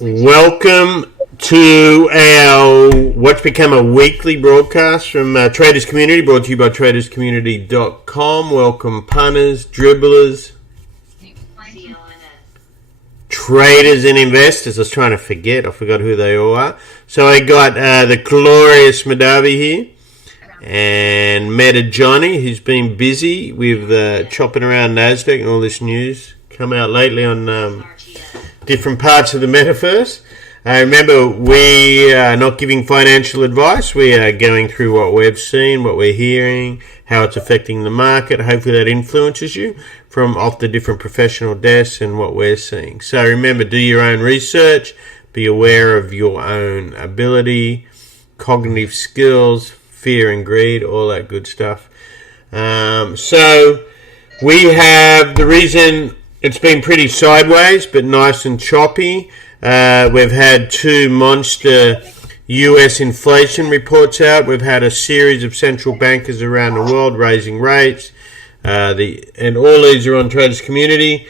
Welcome to our what's become a weekly broadcast from Traders Community, brought to you by traderscommunity.com. Welcome punters, dribblers, traders and investors. I was trying to forget. I forgot who they all are. So I got the glorious Madavi here and Meta Johnny, who's been busy with chopping around Nasdaq and all this news come out lately on different parts of the metaverse. Remember, we are not giving financial advice. We are going through what we've seen, what we're hearing, how it's affecting the market. Hopefully that influences you from off the different professional desks and what we're seeing. So remember, do your own research. Be aware of your own ability, cognitive skills, fear and greed, all that good stuff. So we have the reason it's been pretty sideways, but nice and choppy. We've had two monster US inflation reports out. We've had a series of central bankers around the world raising rates. And all these are on Traders Community.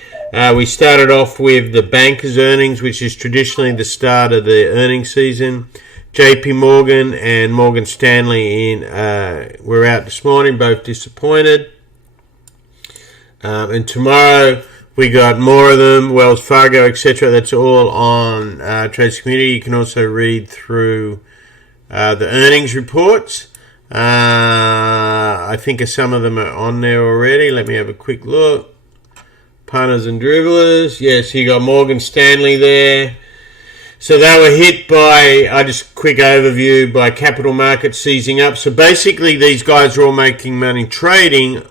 We started off with the bankers' earnings, which is traditionally the start of the earnings season. JP Morgan and Morgan Stanley were out this morning, both disappointed. And tomorrow we got more of them, Wells Fargo, etc. That's all on Traders Community. You can also read through the earnings reports. I think some of them are on there already. Let me have a quick look. Punters and dribblers. Yes, you got Morgan Stanley there. So they were hit by, just quick overview, by capital markets seizing up. So basically these guys are all making money trading,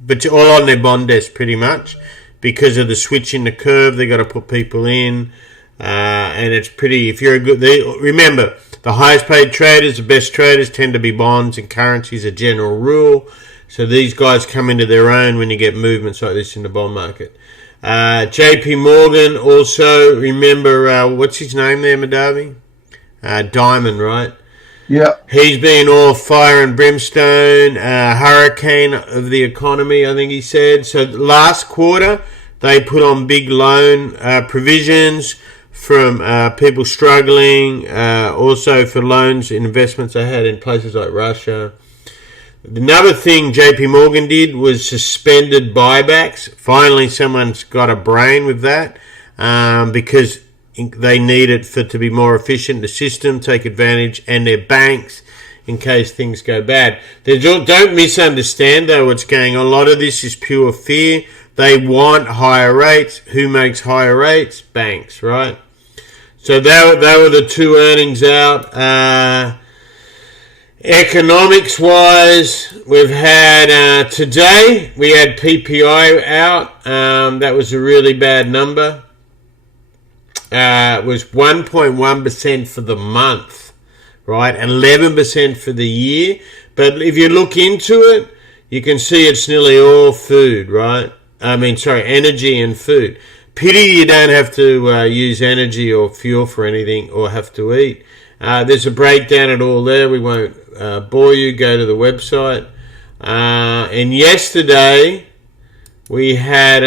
but all on their bond desk pretty much. Because of the switch in the curve, they got to put people in, and it's pretty. If you're a good, remember the highest paid traders, the best traders tend to be bonds and currencies, a general rule. So these guys come into their own when you get movements like this in the bond market. JP Morgan also, remember what's his name there, Madavi? Diamond, right? Yeah. He's been all fire and brimstone, hurricane of the economy, I think he said. So last quarter, they put on big loan provisions from people struggling, also for loans and investments they had in places like Russia. Another thing JP Morgan did was suspended buybacks. Finally, someone's got a brain with that because they need it to be more efficient, the system, take advantage, and their banks in case things go bad. Don't misunderstand, though, what's going on. A lot of this is pure fear. They want higher rates. Who makes higher rates? Banks, right? So they were the two earnings out. Economics-wise, we've had today, we had PPI out. That was a really bad number. It was 1.1% for the month, right? 11% for the year. But if you look into it, you can see it's nearly all food, right? Energy and food. Pity you don't have to use energy or fuel for anything or have to eat. There's a breakdown of all there. We won't bore you. Go to the website. And yesterday we had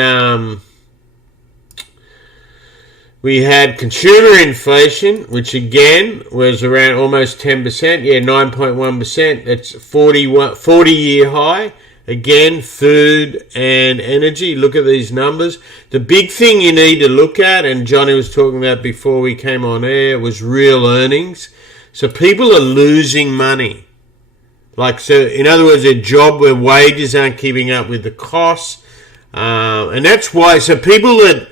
consumer inflation, which again was around almost 10%. Yeah, 9.1%. That's 40-year high. Again, food and energy. Look at these numbers. The big thing you need to look at, and Johnny was talking about before we came on air, was real earnings. So people are losing money. In other words, their job, their wages aren't keeping up with the costs. And that's why, so people that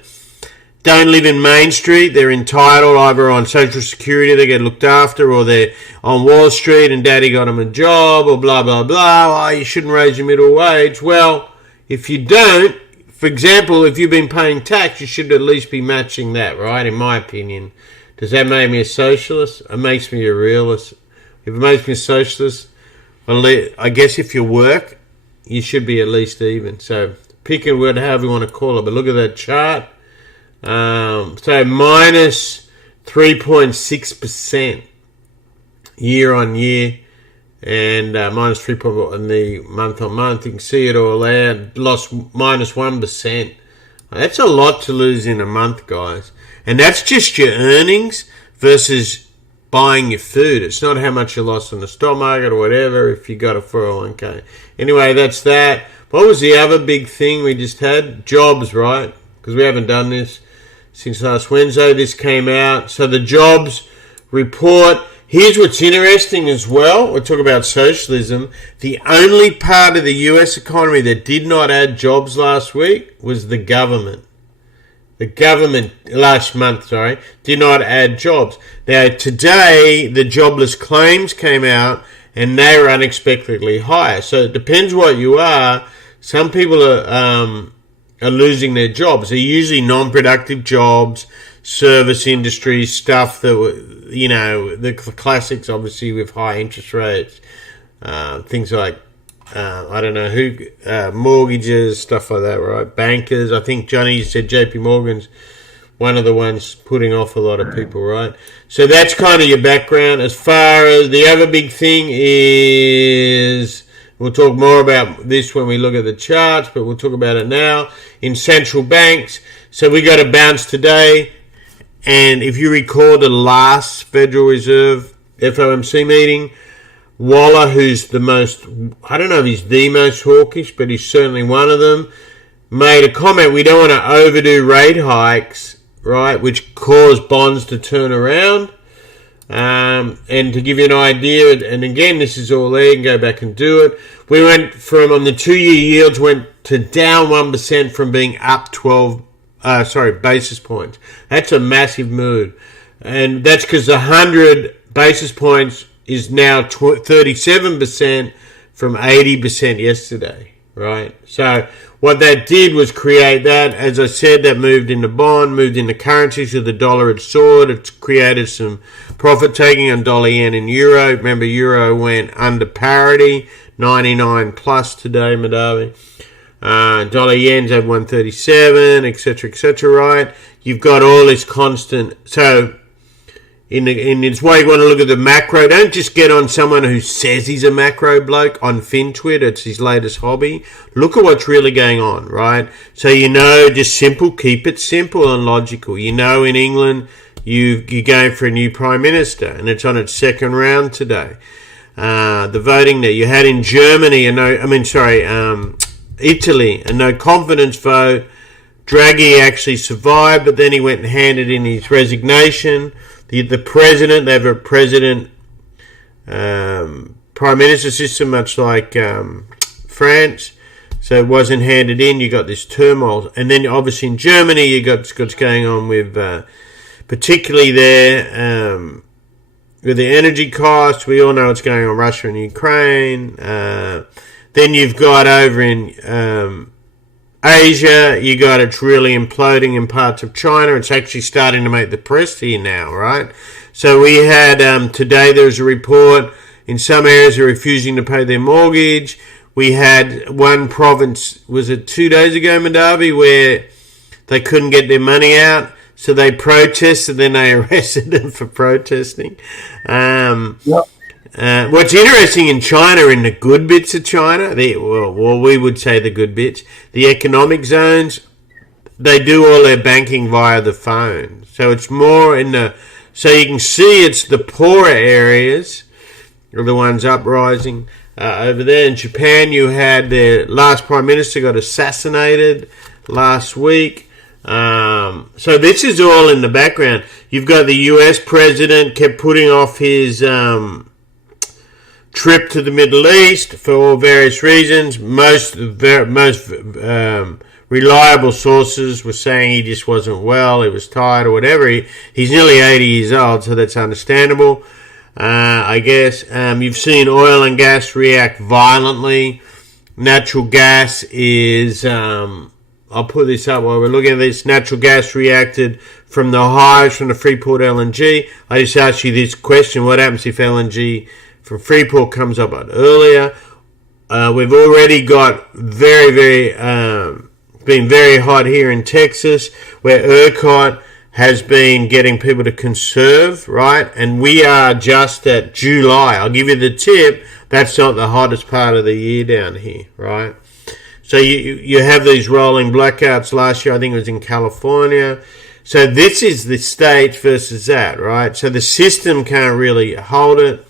don't live in Main Street, they're entitled either on Social Security, they get looked after, or they're on Wall Street and Daddy got them a job, or blah, blah, blah. Oh, you shouldn't raise your middle wage. Well, if you don't, for example, if you've been paying tax, you should at least be matching that, right? In my opinion. Does that make me a socialist? It makes me a realist. If it makes me a socialist, well, I guess if you work, you should be at least even. So pick a word, however you want to call it, but look at that chart. So minus 3.6% year on year, and minus 3.4 in the month on month. You can see it all there. Lost minus 1%. That's a lot to lose in a month, guys. And that's just your earnings versus buying your food. It's not how much you lost in the stock market or whatever if you got a 401k. Anyway, that's that. What was the other big thing we just had? Jobs, right? Because we haven't done this since last Wednesday. This came out. So the jobs report. Here's what's interesting as well. We'll talk about socialism. The only part of the US economy that did not add jobs last week was the government. The government last month, did not add jobs. Now, today, the jobless claims came out and they were unexpectedly higher. So it depends what you are. Some people are losing their jobs. They're usually non-productive jobs, service industries, stuff that, the classics, obviously, with high interest rates. Things like, mortgages, stuff like that, right? Bankers. I think Johnny said JP Morgan's one of the ones putting off a lot of people, right? So that's kind of your background. As far as the other big thing is, we'll talk more about this when we look at the charts, but we'll talk about it now. In central banks, so we got a bounce today. And if you recall the last Federal Reserve FOMC meeting, Waller, who's the most, I don't know if he's the most hawkish, but he's certainly one of them, made a comment, we don't want to overdo rate hikes, right, which cause bonds to turn around. And to give you an idea, and again, this is all there, you can go back and do it. We went from, on the 2-year yields, went to down 1% from being up basis points. That's a massive move. And that's because the 100 basis points is now 37% from 80% yesterday, right? So what that did was create that, as I said, that moved into bond, moved into currency, so the dollar had soared. It's created some profit taking on dollar, yen, and euro. Remember, euro went under parity, 99 plus today, Madavi. Dollar yen's at 137, etc., right? You've got all this constant. So in its way, you want to look at the macro. Don't just get on someone who says he's a macro bloke on FinTwit. It's his latest hobby. Look at what's really going on, right? So just simple. Keep it simple and logical. In England, you're going for a new prime minister, and it's on its second round today. The voting that you had in Germany, Italy, a no confidence vote. Draghi actually survived, but then he went and handed in his resignation. The president, they have a president prime minister system, much like France, so it wasn't handed in. You got this turmoil, and then obviously in Germany you got what's going on with, particularly there with the energy costs. We all know what's going on Russia and Ukraine. Then you've got over in Asia, you got it's really imploding in parts of China. It's actually starting to make the press here now, right? So we had, today there was a report, in some areas they're refusing to pay their mortgage. We had one province, was it 2 days ago, Madavi, where they couldn't get their money out, so they protested, then they arrested them for protesting. Yep. What's interesting in China, in the good bits of China, we would say the good bits, the economic zones, they do all their banking via the phone. So it's more so you can see it's the poorer areas are the ones uprising. Over there in Japan, you had their last prime minister got assassinated last week. So this is all in the background. You've got the US president kept putting off his trip to the Middle East for all various reasons. Most reliable sources were saying he just wasn't well, he was tired or whatever. He's nearly 80 years old, so that's understandable, I guess. You've seen oil and gas react violently. Natural gas is, I'll put this up while we're looking at this. Natural gas reacted from the highs from the Freeport LNG. I just asked you this question: what happens if LNG from Freeport comes up earlier? We've already got been very hot here in Texas, where ERCOT has been getting people to conserve, right? And we are just at July. I'll give you the tip. That's not the hottest part of the year down here, right? So you have these rolling blackouts. Last year, I think it was in California. So this is the stage versus that, right? So the system can't really hold it.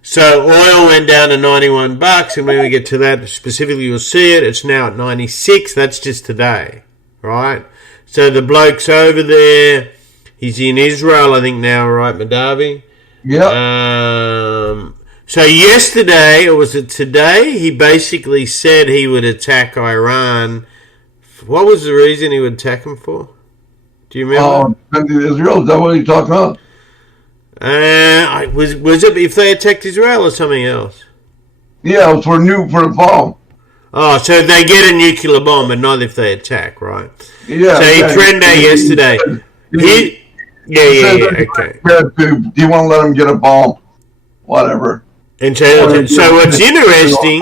So oil went down to $91, and when we get to that specifically, you'll see it. It's now at 96. That's just today, right? So the bloke's over there. He's in Israel, I think now, right, Madavi? Yeah. So yesterday, or was it today, he basically said he would attack Iran. What was the reason he would attack him for? Do you remember? Israel, is that what you're talking about? Was it if they attacked Israel or something else? Yeah, it was for a bomb. Oh, so they get a nuclear bomb, but not if they attack, right? Yeah. So he threatened that yesterday. Okay. Do you want to let him get a bomb? Whatever. And so what's interesting,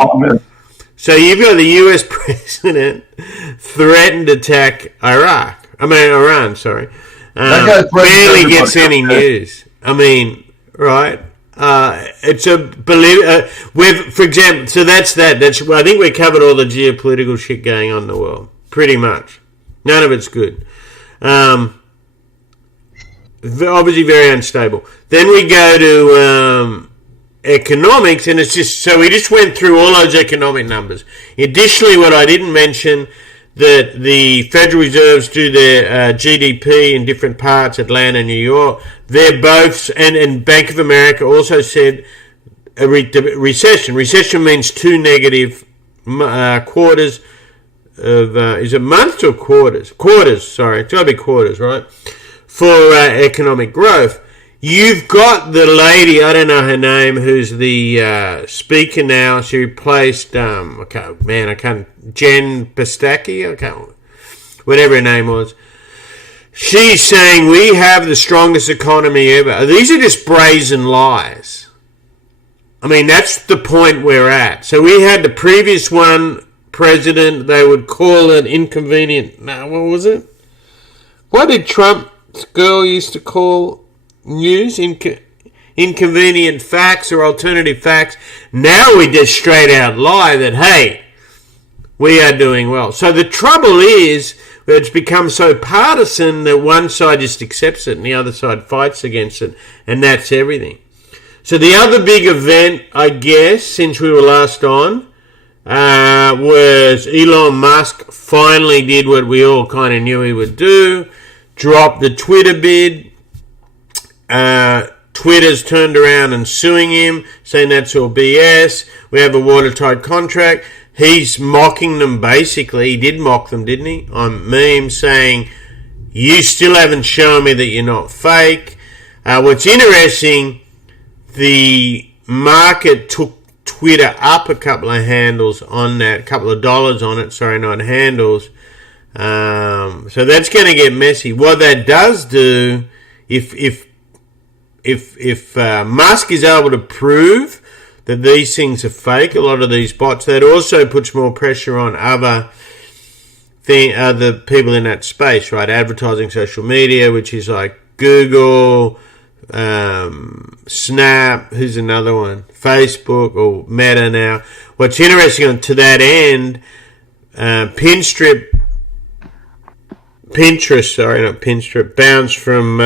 so you've got the US president threatened to attack Iran, sorry. Barely gets any news. I mean, right? It's for example, so that's that. I think we covered all the geopolitical shit going on in the world. Pretty much. None of it's good. Obviously very unstable. Then we go to economics, and it's just so we just went through all those economic numbers. Additionally, what I didn't mention, that the Federal Reserves do their GDP in different parts, Atlanta, New York. They're both, and Bank of America also said a recession. Recession means two negative quarters of, is it months or quarters? Quarters, sorry. It's got to be quarters, right? For economic growth. You've got the lady, I don't know her name, who's the speaker now. She replaced, Jen Psaki, whatever her name was. She's saying we have the strongest economy ever. These are just brazen lies. I mean, that's the point we're at. So we had the previous president, they would call it inconvenient. No, what was it? What did Trump's girl used to call news? Inconvenient facts or alternative facts. Now we just straight out lie that, hey, we are doing well. So the trouble is, it's become so partisan that one side just accepts it and the other side fights against it, and that's everything. So the other big event, I guess, since we were last on, was Elon Musk finally did what we all kind of knew he would do, dropped the Twitter bid. Twitter's turned around and suing him, saying that's all BS. We have a watertight contract. He's mocking them, basically. He did mock them, didn't he? On memes, saying, you still haven't shown me that you're not fake. What's interesting, the market took Twitter up a couple of handles on that, a couple of dollars on it, sorry, not handles. So that's going to get messy. What that does do, if Musk is able to prove that these things are fake, a lot of these bots, that also puts more pressure on other people in that space, right? Advertising, social media, which is like Google, Snap, who's another one? Facebook or Meta now. What's interesting to that end, Pinterest, bounced from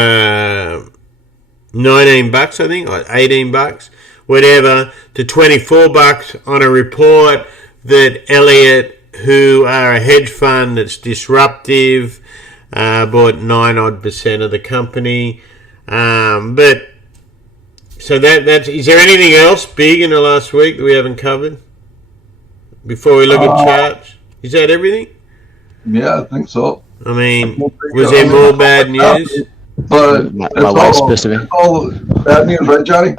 $19, I think, or $18, whatever, to $24 on a report that Elliott, who are a hedge fund that's disruptive, bought 9% of the company. But so that's. Is there anything else big in the last week that we haven't covered before we look at charts? Is that everything? Yeah, I think so. I mean, was there more bad news? But my wife's pissed at me. All bad news, right, Johnny?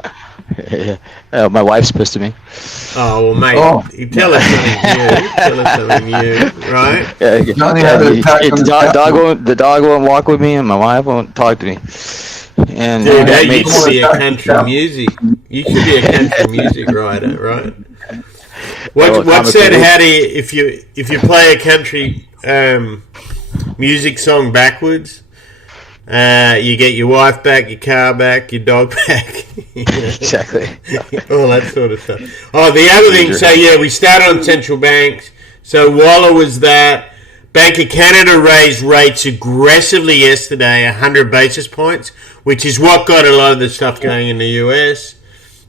Yeah. My wife's pissed at me. Oh, well, mate, you tell us something new, right? Johnny had an attack on the dog won't walk with me, and my wife won't talk to me. And dude, you should be a country music. You should be a country music writer, right? What's that? How do you, if you play a country music song backwards? You get your wife back, your car back, your dog back. Exactly. All that sort of stuff. Oh, the other thing, so yeah, we start on central banks. So Waller was that. Bank of Canada raised rates aggressively yesterday, 100 basis points, which is what got a lot of the stuff going in the US.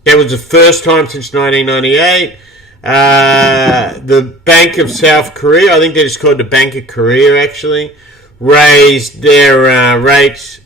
That was the first time since 1998. The Bank of South Korea, I think they just called the Bank of Korea actually, raised their rates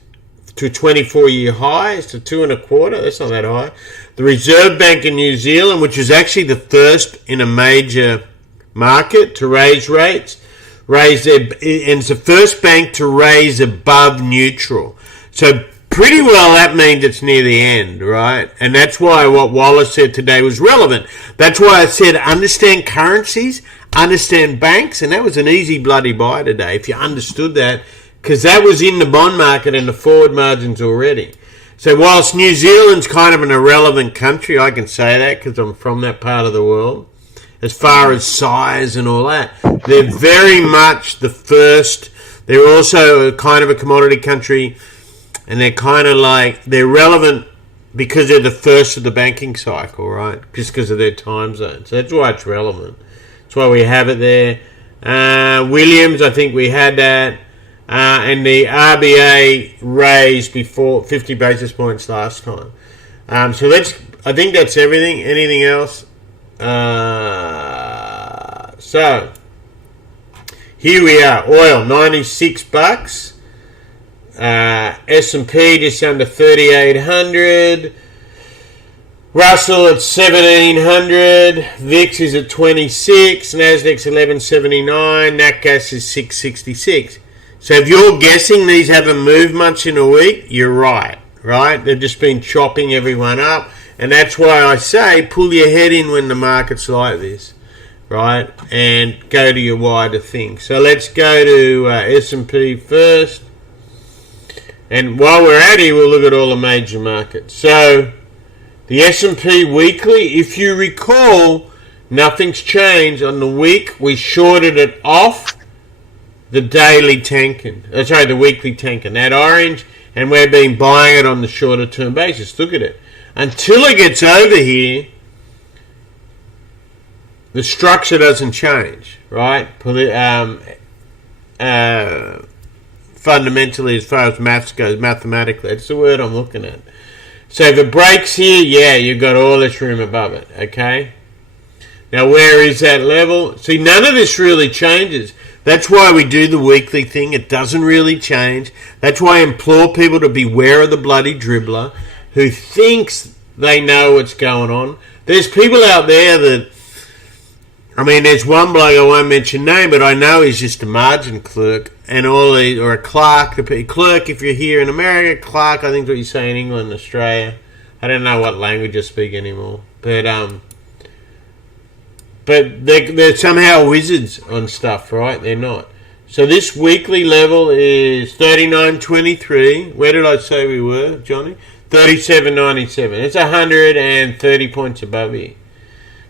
to 24-year highs to 2.25. That's not that high. The Reserve Bank in New Zealand, which is actually the first in a major market to raise rates, raised their, and it's the first bank to raise above neutral. So pretty well that means it's near the end, right? And that's why what Wallace said today was relevant. That's why I said understand currencies, understand banks, and that was an easy bloody buy today if you understood that, because that was in the bond market and the forward margins already. So whilst New Zealand's kind of an irrelevant country, I can say that because I'm from that part of the world, as far as size and all that, they're very much the first. They're also kind of a commodity country, and they're kind of like, they're relevant because they're the first of the banking cycle, right? Just because of their time zone. So that's why it's relevant. That's why we have it there. Williams, I think we had that. And the RBA raised before 50 basis points last time. So I think that's everything. Anything else? So here we are. Oil, $96. S&P just under 3,800. Russell at 1,700. VIX is at 26. Nasdaq's 1179. Natgas is 666. So if you're guessing these haven't moved much in a week, you're right? They've just been chopping everyone up. And that's why I say pull your head in when the market's like this, right? And go to your wider thing. So let's go to S&P first. And while we're at it, we'll look at all the major markets. So the S&P weekly, if you recall, nothing's changed. On the week, we shorted it off the daily tanking. The weekly tanking. That orange, and we've been buying it on the shorter term basis. Look at it. Until it gets over here, the structure doesn't change, right? Fundamentally, as far as maths goes, mathematically, that's the word I'm looking at. So if it breaks here, yeah, you've got all this room above it, okay? Now, where is that level? See, none of this really changes. That's why we do the weekly thing. It doesn't really change. That's why I implore people to beware of the bloody dribbler who thinks they know what's going on. There's people out there that, there's one bloke, I won't mention name, but I know he's just a margin clerk, and or a clerk. Clerk, if you're here in America, clerk, I think is what you say in England and Australia. I don't know what language I speak anymore, but they're somehow wizards on stuff, right? They're not. So this weekly level is 39.23. Where did I say we were, Johnny? 37.97. It's 130 points above here.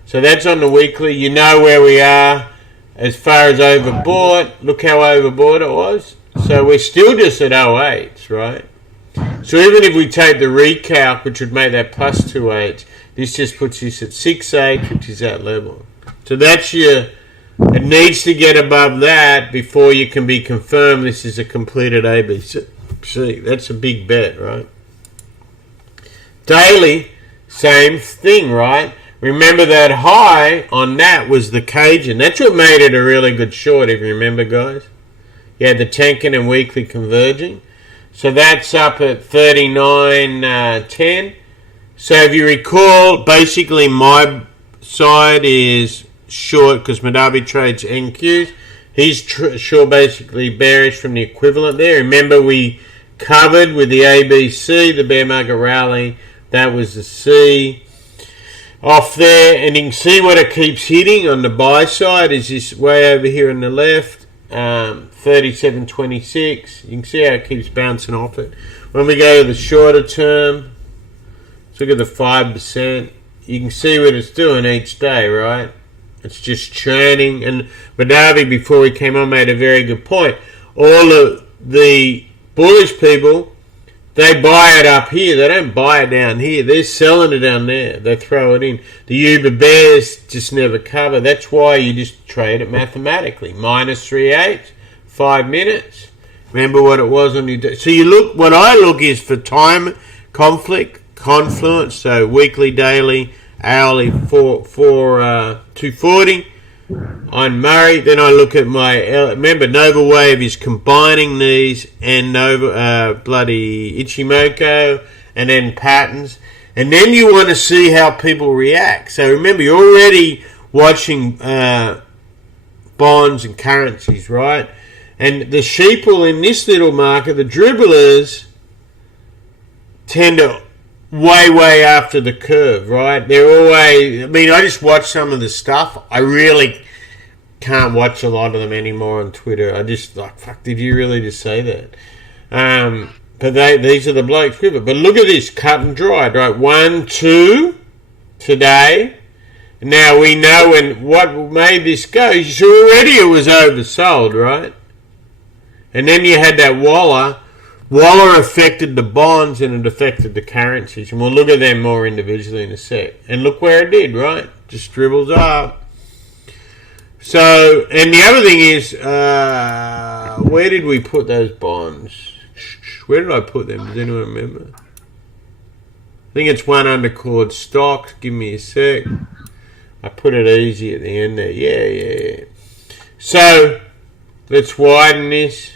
So that's on the weekly. You know where we are as far as overbought. Look how overbought it was. So we're still just at 08s, right? So even if we take the recalc, which would make that plus 2.8, this just puts us at 6.8, which is that level. So that's it needs to get above that before you can be confirmed this is a completed ABC. That's a big bet, right? Daily, same thing, right? Remember that high on that was the Cajun. That's what made it a really good short, if you remember, guys. You had the tanking and weekly converging. So that's up at 39.10. So if you recall, basically my side is short because Madabi trades NQs. He's short, basically bearish from the equivalent there. Remember we covered with the ABC, the bear market rally. That was the C off there, and you can see what it keeps hitting on the buy side is this way over here on the left, 37.26. You can see how it keeps bouncing off it. When we go to the shorter term, let's look at the 5%. You can see what it's doing each day, right? It's just churning. And Madavi, before he came on, made a very good point. All of the bullish people They buy it up here. They don't buy it down here. They're selling it down there. They throw it in. The Uber bears just never cover. That's why you just trade it mathematically. Minus 3/8, 5 minutes. Remember what it was on your day. So you look. What I look is for time conflict, confluence. So weekly, daily, hourly, 240. On Murray, then I look at my, remember Nova Wave is combining these and Nova, bloody Ichimoku and then patterns. And then you want to see how people react. So remember, you're already watching bonds and currencies, right? And the sheeple in this little market, the dribblers, tend to way after the curve, right? They're always, I mean, I just watch some of the stuff. I really can't watch a lot of them anymore on Twitter. I just like, fuck, did you really just say that? But these are the blokes with it. But look at this, cut and dried, right? 1, 2 today. Now we know when what made this go. So already it was oversold, right? And then you had that Waller. Waller affected the bonds and it affected the currencies. And we'll look at them more individually in a sec. And look where it did, right? Just dribbles up. So, and the other thing is, where did we put those bonds? Where did I put them? Does anyone remember? I think it's one undercord stocks. Give me a sec. I put it easy at the end there. Yeah. So, let's widen this.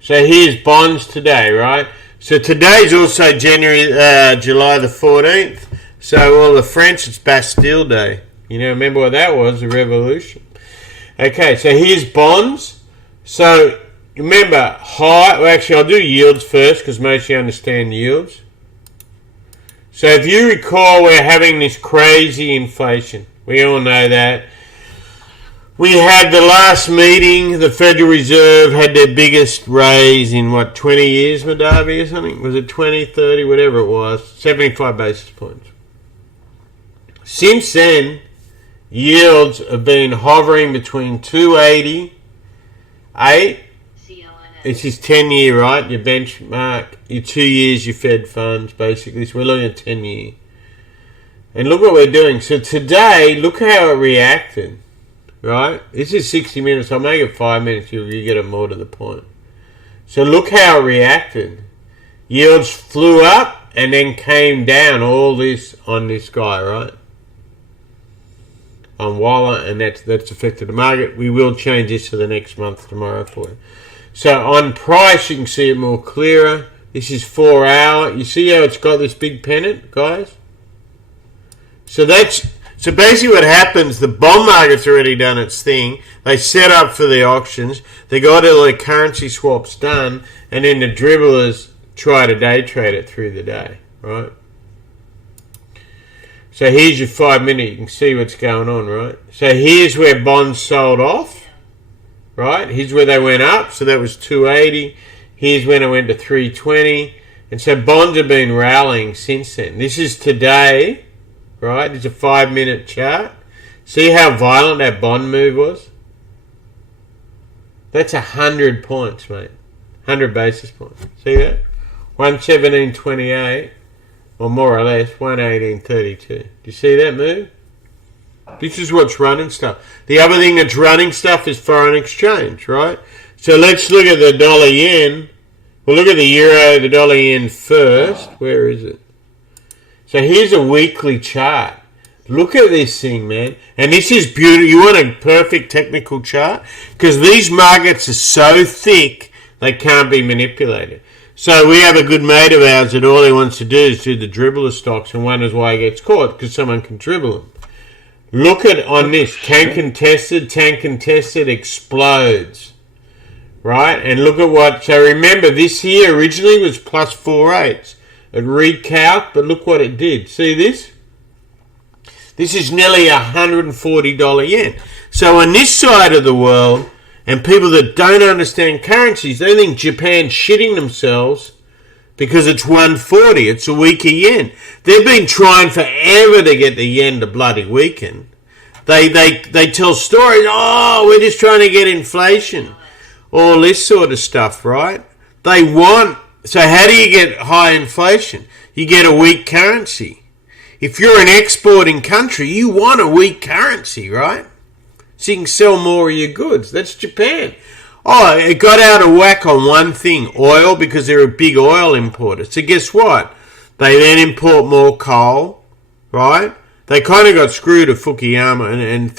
So here's bonds today, right? So today's also July the 14th. So all the French, it's Bastille Day. You know, remember what that was? The revolution. Okay, so here's bonds. So remember, high. Well, actually, I'll do yields first because most of you understand yields. So if you recall, we're having this crazy inflation. We all know that. We had the last meeting, the Federal Reserve had their biggest raise in, 20 years, Madavi, or something? Was it 20, 30, whatever it was? 75 basis points. Since then, yields have been hovering between 288. It's his 10-year, right? Your benchmark, your 2 years, your Fed funds, basically. So we're looking at 10-year. And look what we're doing. So today, look how it reacted. Right? This is 60 minutes. I'll make it 5 minutes. You get it more to the point. So look how it reacted. Yields flew up and then came down. All this on this guy, right? On Waller, and that's affected the market. We will change this for the next month tomorrow for you. So on price, you can see it more clearer. This is 4 hour. You see how it's got this big pennant, guys? So basically what happens, the bond market's already done its thing. They set up for the auctions. They got all their currency swaps done. And then the dribblers try to day trade it through the day. Right? So here's your 5 minute. You can see what's going on, right? So here's where bonds sold off. Right? Here's where they went up. So that was 280. Here's when it went to 320. And so bonds have been rallying since then. This is today. Right, it's a 5 minute chart. See how violent that bond move was? That's 100 points, mate. 100 basis points. See that? 117.28, or more or less 118.32. Do you see that move? This is what's running stuff. The other thing that's running stuff is foreign exchange, right? So let's look at the dollar yen. We'll look at the euro, the dollar yen first. Where is it? So here's a weekly chart. Look at this thing, man. And this is beautiful. You want a perfect technical chart? Because these markets are so thick, they can't be manipulated. So we have a good mate of ours that all he wants to do is do the dribbler stocks and wonders why he gets caught, because someone can dribble him. Look at on this. Tank contested explodes. Right? And look at what... So remember, this here originally was plus 4/8. It recalced, but look what it did. See this? This is nearly $140 yen. So on this side of the world, and people that don't understand currencies, they think Japan's shitting themselves because it's 140. It's a weaker yen. They've been trying forever to get the yen to bloody weaken. They tell stories, oh, we're just trying to get inflation. all this sort of stuff, right? They want... So how do you get high inflation? You get a weak currency. If you're an exporting country, you want a weak currency, right? So you can sell more of your goods. That's Japan. Oh, it got out of whack on one thing, oil, because they're a big oil importer. So guess what? They then import more coal, right? They kind of got screwed at Fukuyama and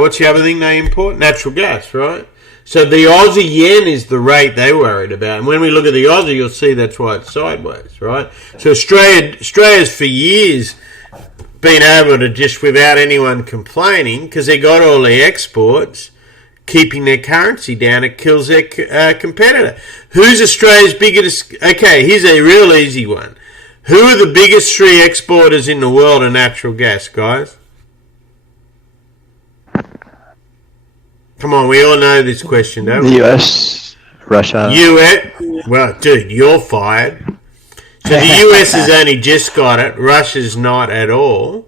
what's the other thing they import? Natural gas, right? So the Aussie yen is the rate they worried about. And when we look at the Aussie, you'll see that's why it's sideways, right? So Australia's for years been able to just, without anyone complaining, because they got all their exports, keeping their currency down, it kills their competitor. Who's Australia's biggest... Okay, here's a real easy one. Who are the biggest three exporters in the world of natural gas, guys? Come on, we all know this question, don't we? The US, Russia. US. Well, dude, you're fired. So the US has only just got it. Russia's not at all.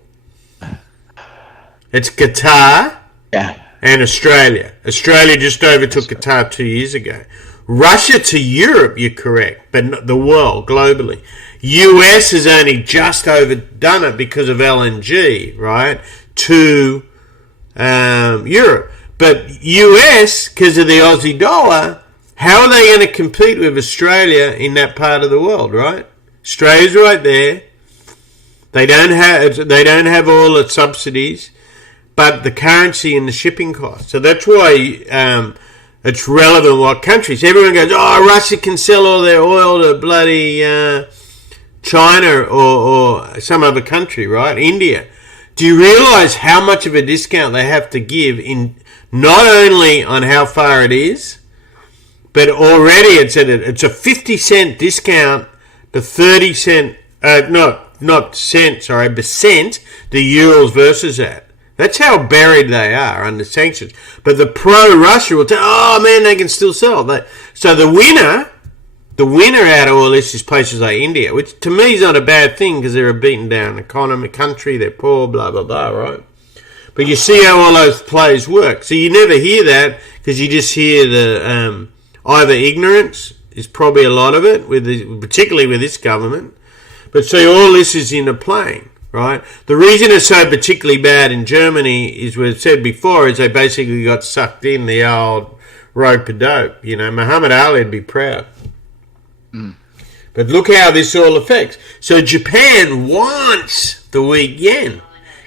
It's Qatar and Australia. Australia just overtook Qatar 2 years ago. Russia to Europe, you're correct, but not the world, globally. US has only just overdone it because of LNG, right, to Europe. But US, because of the Aussie dollar, how are they going to compete with Australia in that part of the world, right? Australia's right there. They don't have all the subsidies, but the currency and the shipping costs. So that's why it's relevant what countries. Everyone goes, oh, Russia can sell all their oil to bloody China or some other country, right? India. Do you realise how much of a discount they have to give in not only on how far it is, but already it's a 50-cent discount to 30-cent, percent the Urals versus that. That's how buried they are under sanctions. But the pro-Russia will tell, oh man, they can still sell. So the winner out of all this is places like India, which to me is not a bad thing because they're a beaten down economy, country, they're poor, blah, blah, blah, right? But you see how all those plays work. So you never hear that because you just hear the either ignorance is probably a lot of it, particularly with this government. But so all this is in a plane, right? The reason it's so particularly bad in Germany is, what I said before, is they basically got sucked in the old rope of dope. You know, Muhammad Ali would be proud. But look how this all affects. So Japan wants the weak yen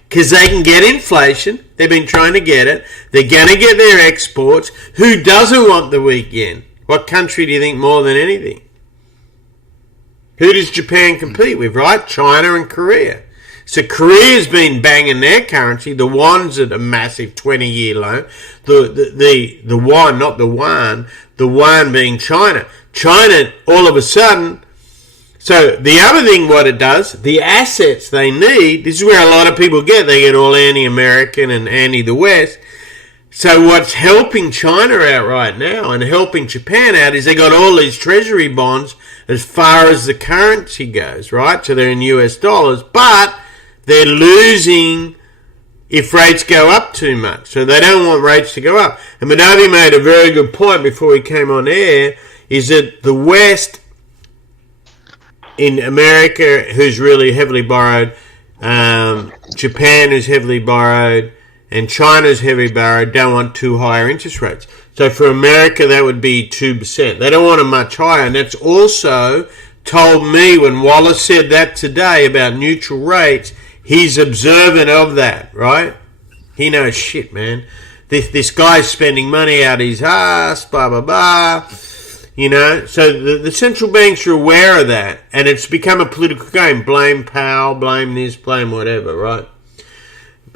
because they can get inflation. They've been trying to get it. They're going to get their exports. Who doesn't want the weak yen? What country do you think more than anything? Who does Japan compete with, right? China and Korea. So Korea's been banging their currency. The won's at a massive 20-year low. The won, not the yuan. The yuan being China. China, all of a sudden... So the other thing what it does, the assets they need, this is where a lot of people they get all anti-American and anti-the West. So what's helping China out right now and helping Japan out is they got all these treasury bonds as far as the currency goes, right? So they're in US dollars, but they're losing if rates go up too much. So they don't want rates to go up. And Manavi made a very good point before he came on air, is that the West... in America, who's really heavily borrowed, Japan is heavily borrowed, and China's heavily borrowed, don't want too higher interest rates. So for America, that would be 2%. They don't want them much higher, and that's also told me when Wallace said that today about neutral rates, he's observant of that, right? He knows shit, man. This guy's spending money out his ass, blah, blah, blah. You know, so the central banks are aware of that, and it's become a political game. Blame Powell, blame this, blame whatever, right?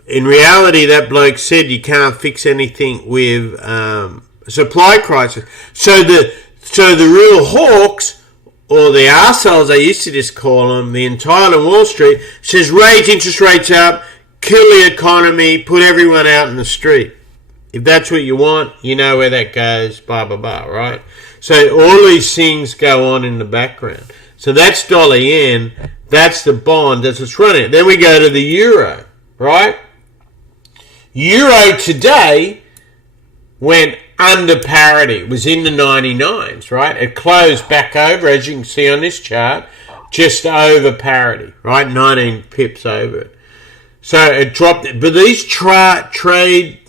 In reality, that bloke said you can't fix anything with supply crisis. So the real hawks, or the arseholes, I used to just call them, the entitled Wall Street, says raise interest rates up, kill the economy, put everyone out in the street. If that's what you want, you know where that goes, blah, blah, blah, right? So all these things go on in the background. So that's dollar yen, that's the bond, that's what's running it. Then we go to the euro, right? Euro today, went under parity. It was in the 99s, right? It closed back over, as you can see on this chart, just over parity, right? 19 pips over it. So it dropped. But these trade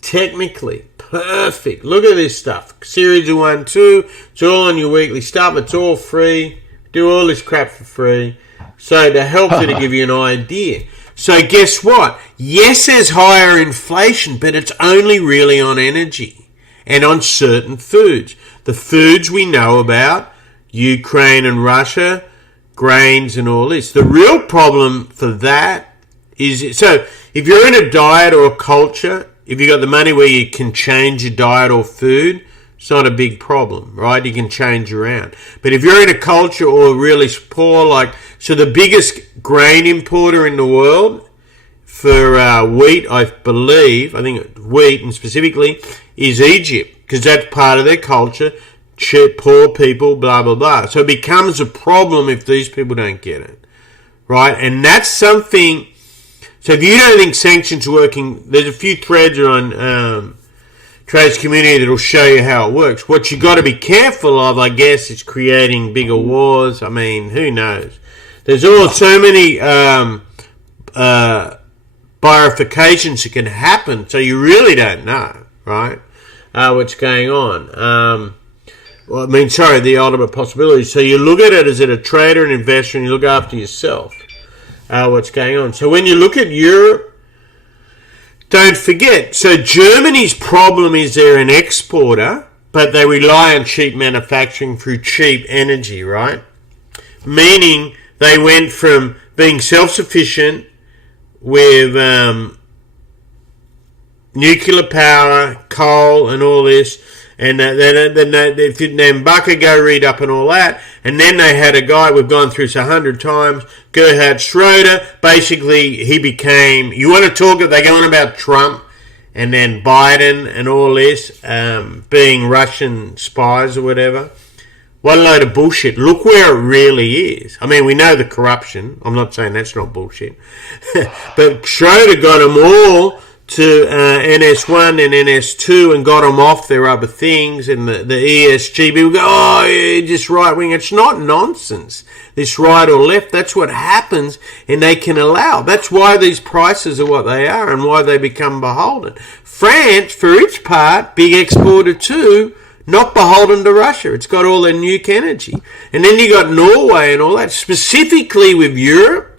technically perfect. Look at this stuff. Series of 1, 2. It's all on your weekly stuff. It's all free. Do all this crap for free. So to help you, to give you an idea. So guess what? Yes, there's higher inflation, but it's only really on energy and on certain foods. The foods we know about, Ukraine and Russia, grains and all this. The real problem for that is, so if you're in a diet or a culture, if you've got the money where you can change your diet or food, it's not a big problem, right? You can change around. But if you're in a culture or really poor, like, so the biggest grain importer in the world for wheat, I think wheat and specifically, is Egypt, because that's part of their culture, poor people, blah, blah, blah. So it becomes a problem if these people don't get it, right? And that's something, so if you don't think sanctions are working, there's a few threads on Trades Community that'll show you how it works. What you got to be careful of, I guess, is creating bigger wars. I mean, who knows? There's so many bifurcations that can happen, so you really don't know, right, what's going on. The ultimate possibility. So you look at it as a trader and investor, and you look after yourself, what's going on. So when you look at Europe, don't forget, so Germany's problem is they're an exporter, but they rely on cheap manufacturing through cheap energy, right? Meaning they went from being self-sufficient with nuclear power, coal and all this, and then Bucker go read up and all that, and then they had a guy we've gone through this 100 times, Gerhard Schroeder. Basically, he became, you want to talk, they're going about Trump and then Biden and all this, being Russian spies or whatever. What a load of bullshit. Look where it really is. I mean, we know the corruption. I'm not saying that's not bullshit. But Schroeder got them all to NS1 and NS2 and got them off their other things, and the ESG people go, oh, you're just right wing. It's not nonsense, this right or left. That's what happens, and they can allow. That's why these prices are what they are and why they become beholden. France, for its part, big exporter too, not beholden to Russia. It's got all their nuke energy. And then you got Norway and all that. Specifically with Europe,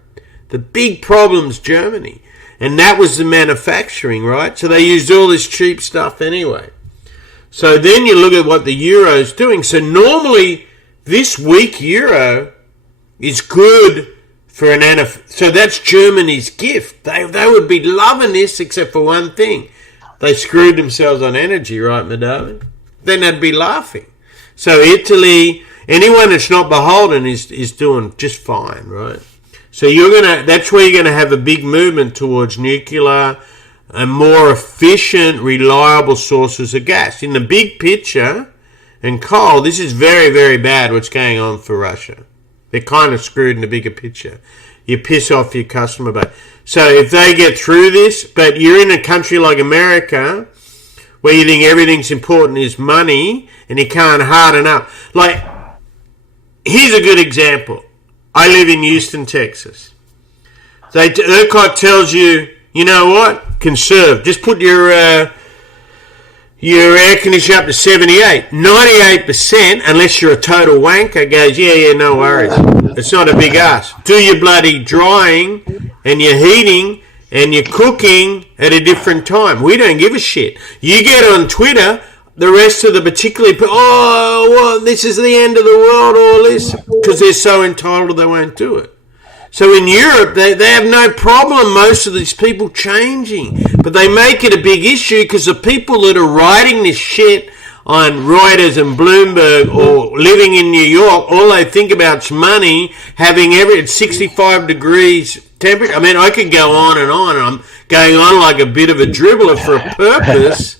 the big problem's Germany. And that was the manufacturing, right? So they used all this cheap stuff anyway. So then you look at what the euro's doing. So normally this weak euro is good for an NF. So that's Germany's gift. They would be loving this except for one thing. They screwed themselves on energy, right, Madame? Then they'd be laughing. So Italy, anyone that's not beholden is doing just fine, right? So that's where you're gonna have a big movement towards nuclear and more efficient, reliable sources of gas. In the big picture, and coal, this is very, very bad what's going on for Russia. They're kind of screwed in the bigger picture. You piss off your customer base. So if they get through this, but you're in a country like America where you think everything's important is money and you can't harden up. Like, here's a good example. I live in Houston, Texas. ERCOT tells you, you know what? Conserve. Just put your air conditioner up to 78. 98%, unless you're a total wanker, goes, yeah, no worries. It's not a big ask. Do your bloody drying and your heating and your cooking at a different time. We don't give a shit. You get on Twitter, the rest of the particularly, this is the end of the world, all this, because they're so entitled they won't do it. So in Europe, they have no problem, most of these people changing. But they make it a big issue because the people that are writing this shit on Reuters and Bloomberg or living in New York, all they think about is money, having it's 65 degrees temperature. I mean, I could go on, and I'm going on like a bit of a dribbler for a purpose.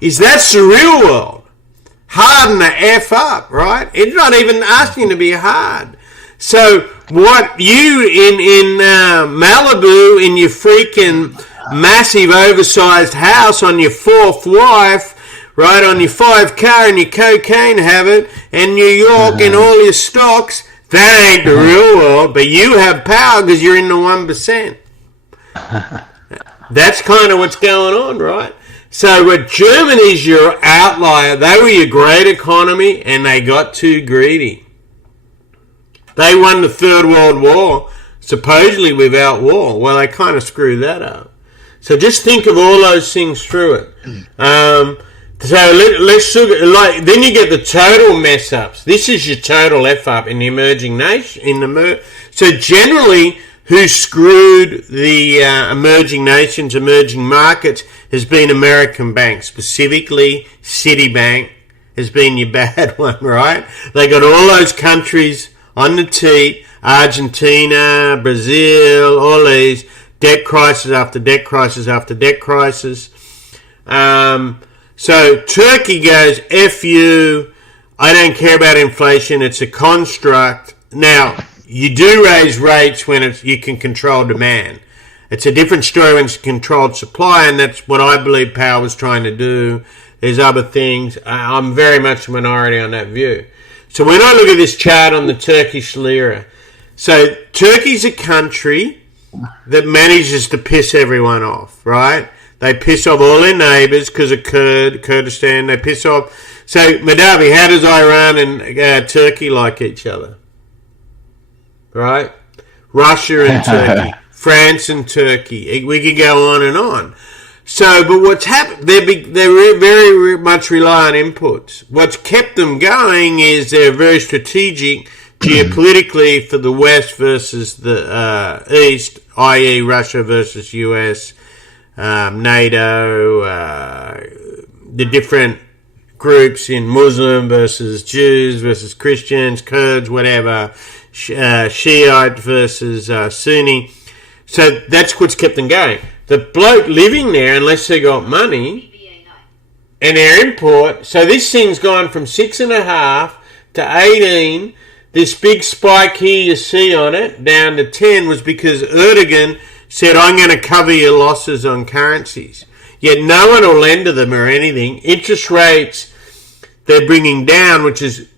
That's the real world. Harden the F up, right? It's not even asking to be hard. So what you in Malibu in your freaking massive oversized house on your fourth wife right, on your 5K and your cocaine habit and New York and all your stocks. That ain't the real world, but you have power because you're in the 1%. That's kind of what's going on, right? So what Germany's your outlier. They were your great economy and they got too greedy. They won the Third World War, supposedly without war. Well, they kind of screwed that up. So just think of all those things through it. Let's look at, like, then you get the total mess ups. This is your total F up in the emerging nation. So generally, who screwed the emerging nations, emerging markets, has been American banks, specifically Citibank has been your bad one, right? They got all those countries on the teat, Argentina, Brazil, all these, debt crisis after debt crisis after debt crisis. So Turkey goes, F you, I don't care about inflation, it's a construct. Now, you do raise rates when you can control demand. It's a different story when it's controlled supply, and that's what I believe Powell was trying to do. There's other things. I'm very much a minority on that view. So when I look at this chart on the Turkish Lira, so Turkey's a country that manages to piss everyone off, right? They piss off all their neighbours because of Kurdistan. They piss off. So, Madavi, how does Iran and Turkey like each other? Right? Russia and Turkey. France and Turkey. We could go on and on. So, but what's happened, they very much rely on inputs. What's kept them going is they're very strategic geopolitically for the West versus the East, i.e. Russia versus US, NATO, the different groups in Muslim versus Jews versus Christians, Kurds, whatever, Shiite versus Sunni. So that's what's kept them going. The bloke living there, unless they got money and their import, so this thing's gone from 6.5 to 18. This big spike here you see on it, down to 10, was because Erdogan said, I'm going to cover your losses on currencies. Yet no one will lend to them or anything. Interest rates they're bringing down, which is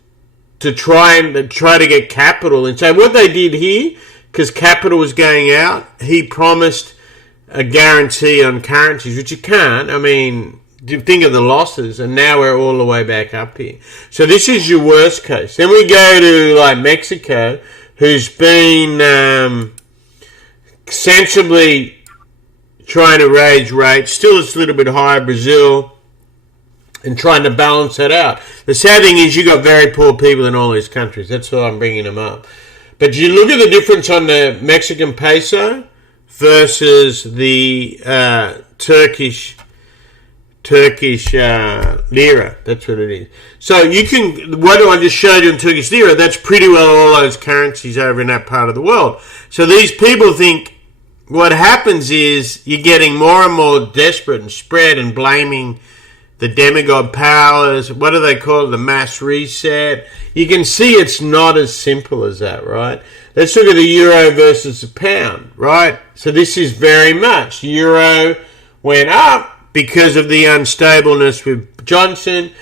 to try to get capital. And so what they did here, because capital was going out, he promised a guarantee on currencies, which you can't. I mean, think of the losses, and now we're all the way back up here. So this is your worst case. Then we go to like Mexico, who's been sensibly trying to raise rates. Still it's a little bit higher, Brazil, and trying to balance that out. The sad thing is you got very poor people in all these countries. That's why I'm bringing them up. But you look at the difference on the Mexican peso versus the Turkish lira. That's what it is. So you can, what I just showed you in Turkish lira, that's pretty well all those currencies over in that part of the world. So these people think what happens is you're getting more and more desperate and spread and blaming the demigod powers. What do they call it? The mass reset. You can see it's not as simple as that, right? Let's look at the euro versus the pound, right? So this is very much. Euro went up because of the unstableness with Johnson.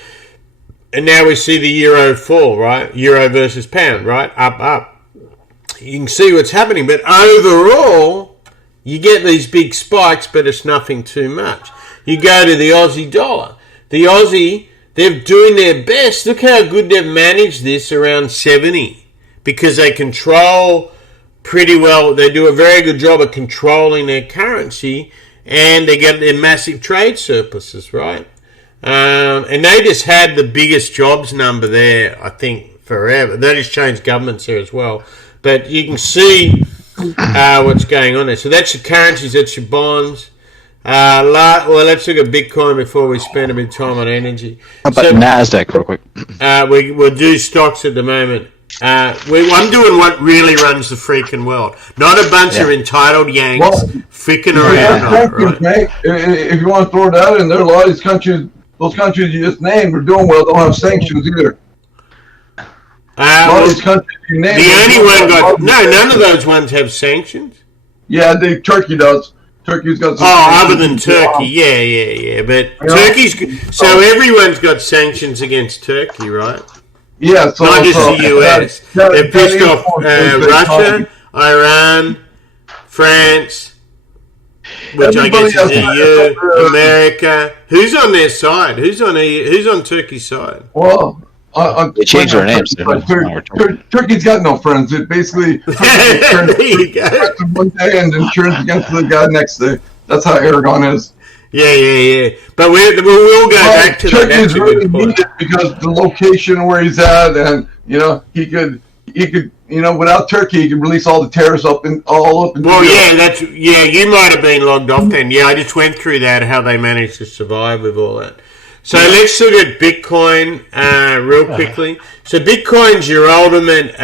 And now we see the euro fall, right? Euro versus pound, right? Up. You can see what's happening. But overall, you get these big spikes, but it's nothing too much. You go to the Aussie dollar. The Aussie, they're doing their best. Look how good they've managed this around 70. Because they control pretty well. They do a very good job of controlling their currency. And they get their massive trade surpluses, right? And they just had the biggest jobs number there, I think, forever. They just changed governments there as well. But you can see what's going on there. So that's your currencies, that's your bonds. Well, let's look at Bitcoin before we spend a bit of time on energy. How about Nasdaq real quick? We'll do stocks at the moment. I'm doing what really runs the freaking world. Not a bunch of entitled Yanks freaking around. Right? If you want to throw that in there, a lot of these countries, those countries you just named are doing well, don't have sanctions either. A lot of these countries you named. The only one got... No, none of those ones have sanctions. Yeah, Turkey does. Turkey's got some other than Turkey, yeah. But Turkey's so everyone's got sanctions against Turkey, right? Yeah, so not just the US. They've pissed off Russia, Iran, France, which I guess is EU, America. Who's on their side? Who's on Turkey's side? Well, they changed their names. Turkey's got no friends. It basically there you go. One day and then turns against the guy next day. That's how Aragon is. Yeah. But we'll go back to that. Turkey's really needed because the location where he's at, and he could, without Turkey, he could release all the tariffs all up. Well, you might have been logged off then. Yeah, I just went through that, how they managed to survive with all that. So let's look at Bitcoin real quickly. So Bitcoin's your ultimate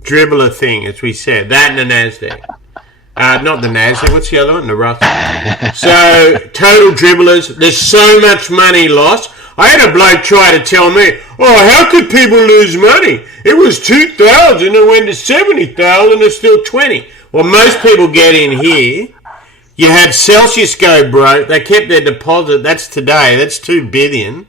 dribbler thing, as we said. That and the Nasdaq. Not the Nasdaq. What's the other one? The Russell. So total dribblers. There's so much money lost. I had a bloke try to tell me, how could people lose money? It was 2,000 and went to 70,000. It's still 20. Well, most people get in here. You had Celsius go broke. They kept their deposit. That's today. That's $2 billion.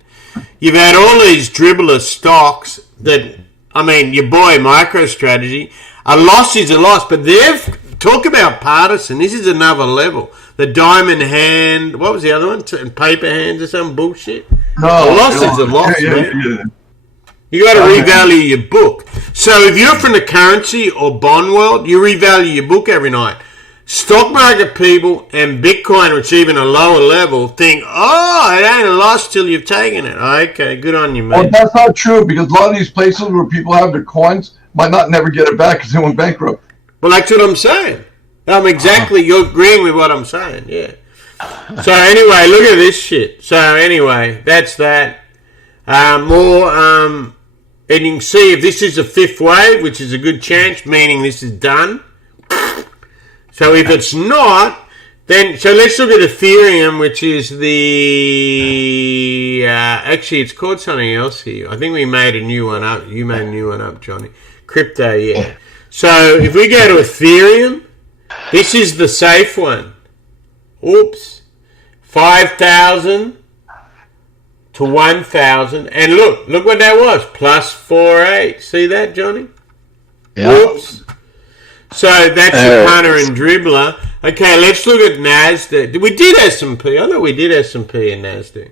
You've had all these dribbler stocks that, your boy MicroStrategy. A loss is a loss, but talk about partisan. This is another level. The diamond hand. What was the other one? Paper hands or some bullshit. No, a loss is a loss, man. Yeah. You got to revalue your book. So if you're from the currency or bond world, you revalue your book every night. Stock market people and Bitcoin, which even a lower level, think, it ain't a loss till you've taken it. Okay, good on you, mate. Well, that's not true, because a lot of these places where people have their coins might not never get it back because they went bankrupt. Well, that's what I'm saying. You're agreeing with what I'm saying, yeah. So anyway, look at this shit. So anyway, that's that. And you can see if this is a fifth wave, which is a good chance, meaning this is done. So if it's not, then let's look at Ethereum, which is the actually it's called something else here. I think we made a new one up. You made a new one up, Johnny. Crypto, yeah. So if we go to Ethereum, this is the safe one. Oops, 5,000 to 1,000, and look what that was, plus 4.8. See that, Johnny? Yeah. Oops. So that's your punter and dribbler. Okay, let's look at Nasdaq. We did S&P. I thought we did S&P and Nasdaq.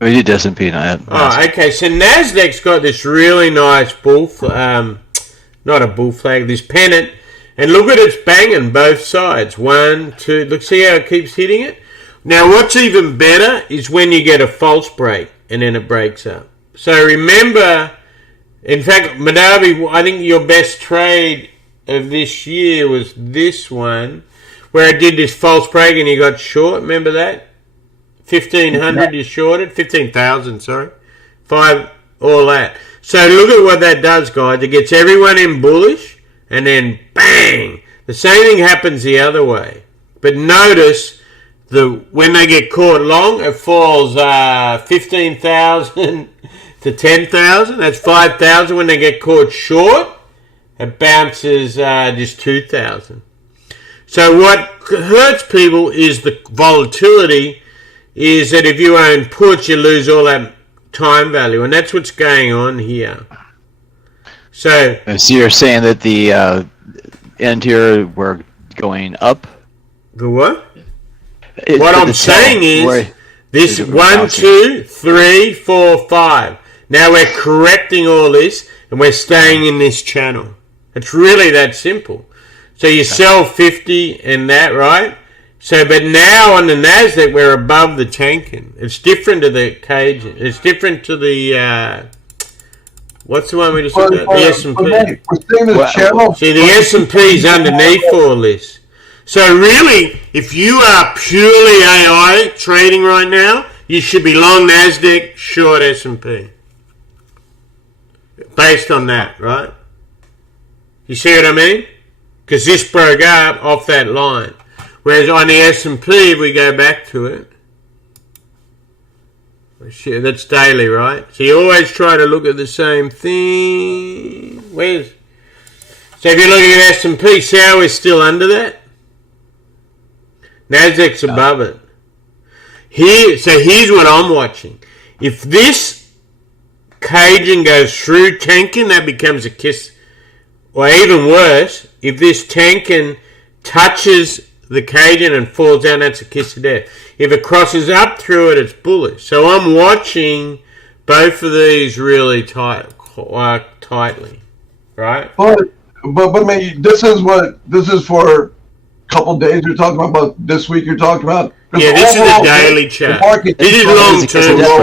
We did S&P and Nasdaq. Oh, okay. So Nasdaq's got this really nice not a bull flag, this pennant. And look at it's banging both sides. 1, 2. Look, see how it keeps hitting it? Now, what's even better is when you get a false break and then it breaks up. So remember, in fact, Madavi, I think your best trade of this year was this one, where I did this false break and you got short. Remember that? 1,500 you shorted. 15,000, sorry. 5, all that. So look at what that does, guys. It gets everyone in bullish and then bang. The same thing happens the other way. But notice when they get caught long, it falls 15,000 to 10,000. That's 5,000. When they get caught short, it bounces just 2,000. So what hurts people is the volatility, is that if you own puts, you lose all that time value. And that's what's going on here. So you're saying that the end here, we're going up? The what? What I'm saying is this 1, 2, 3, 4, 5. Now we're correcting all this and we're staying in this channel. It's really that simple. So you sell 50 and that, right? So, but now on the Nasdaq, we're above the tanking. It's different to the Cajun. It's different to the, what's the one we just looked at? The S&P. See, the S&P's underneath all this. So really, if you are purely AI trading right now, you should be long Nasdaq, short S&P. Based on that, right? You see what I mean? Because this broke up off that line. Whereas on the S&P, if we go back to it, that's daily, right? So you always try to look at the same thing. So if you're looking at S&P, see how we're still under that? Nasdaq's above it. Here's what I'm watching. If this Cajun goes through Tenkan, that becomes a kiss. Or even worse, if this Tenkan touches the Cajun and falls down, that's a kiss of death. If it crosses up through it, it's bullish. So I'm watching both of these really tightly, right? But man, this is for a couple days you're talking about. This week you're talking about. Yeah, this is a daily chart. This is long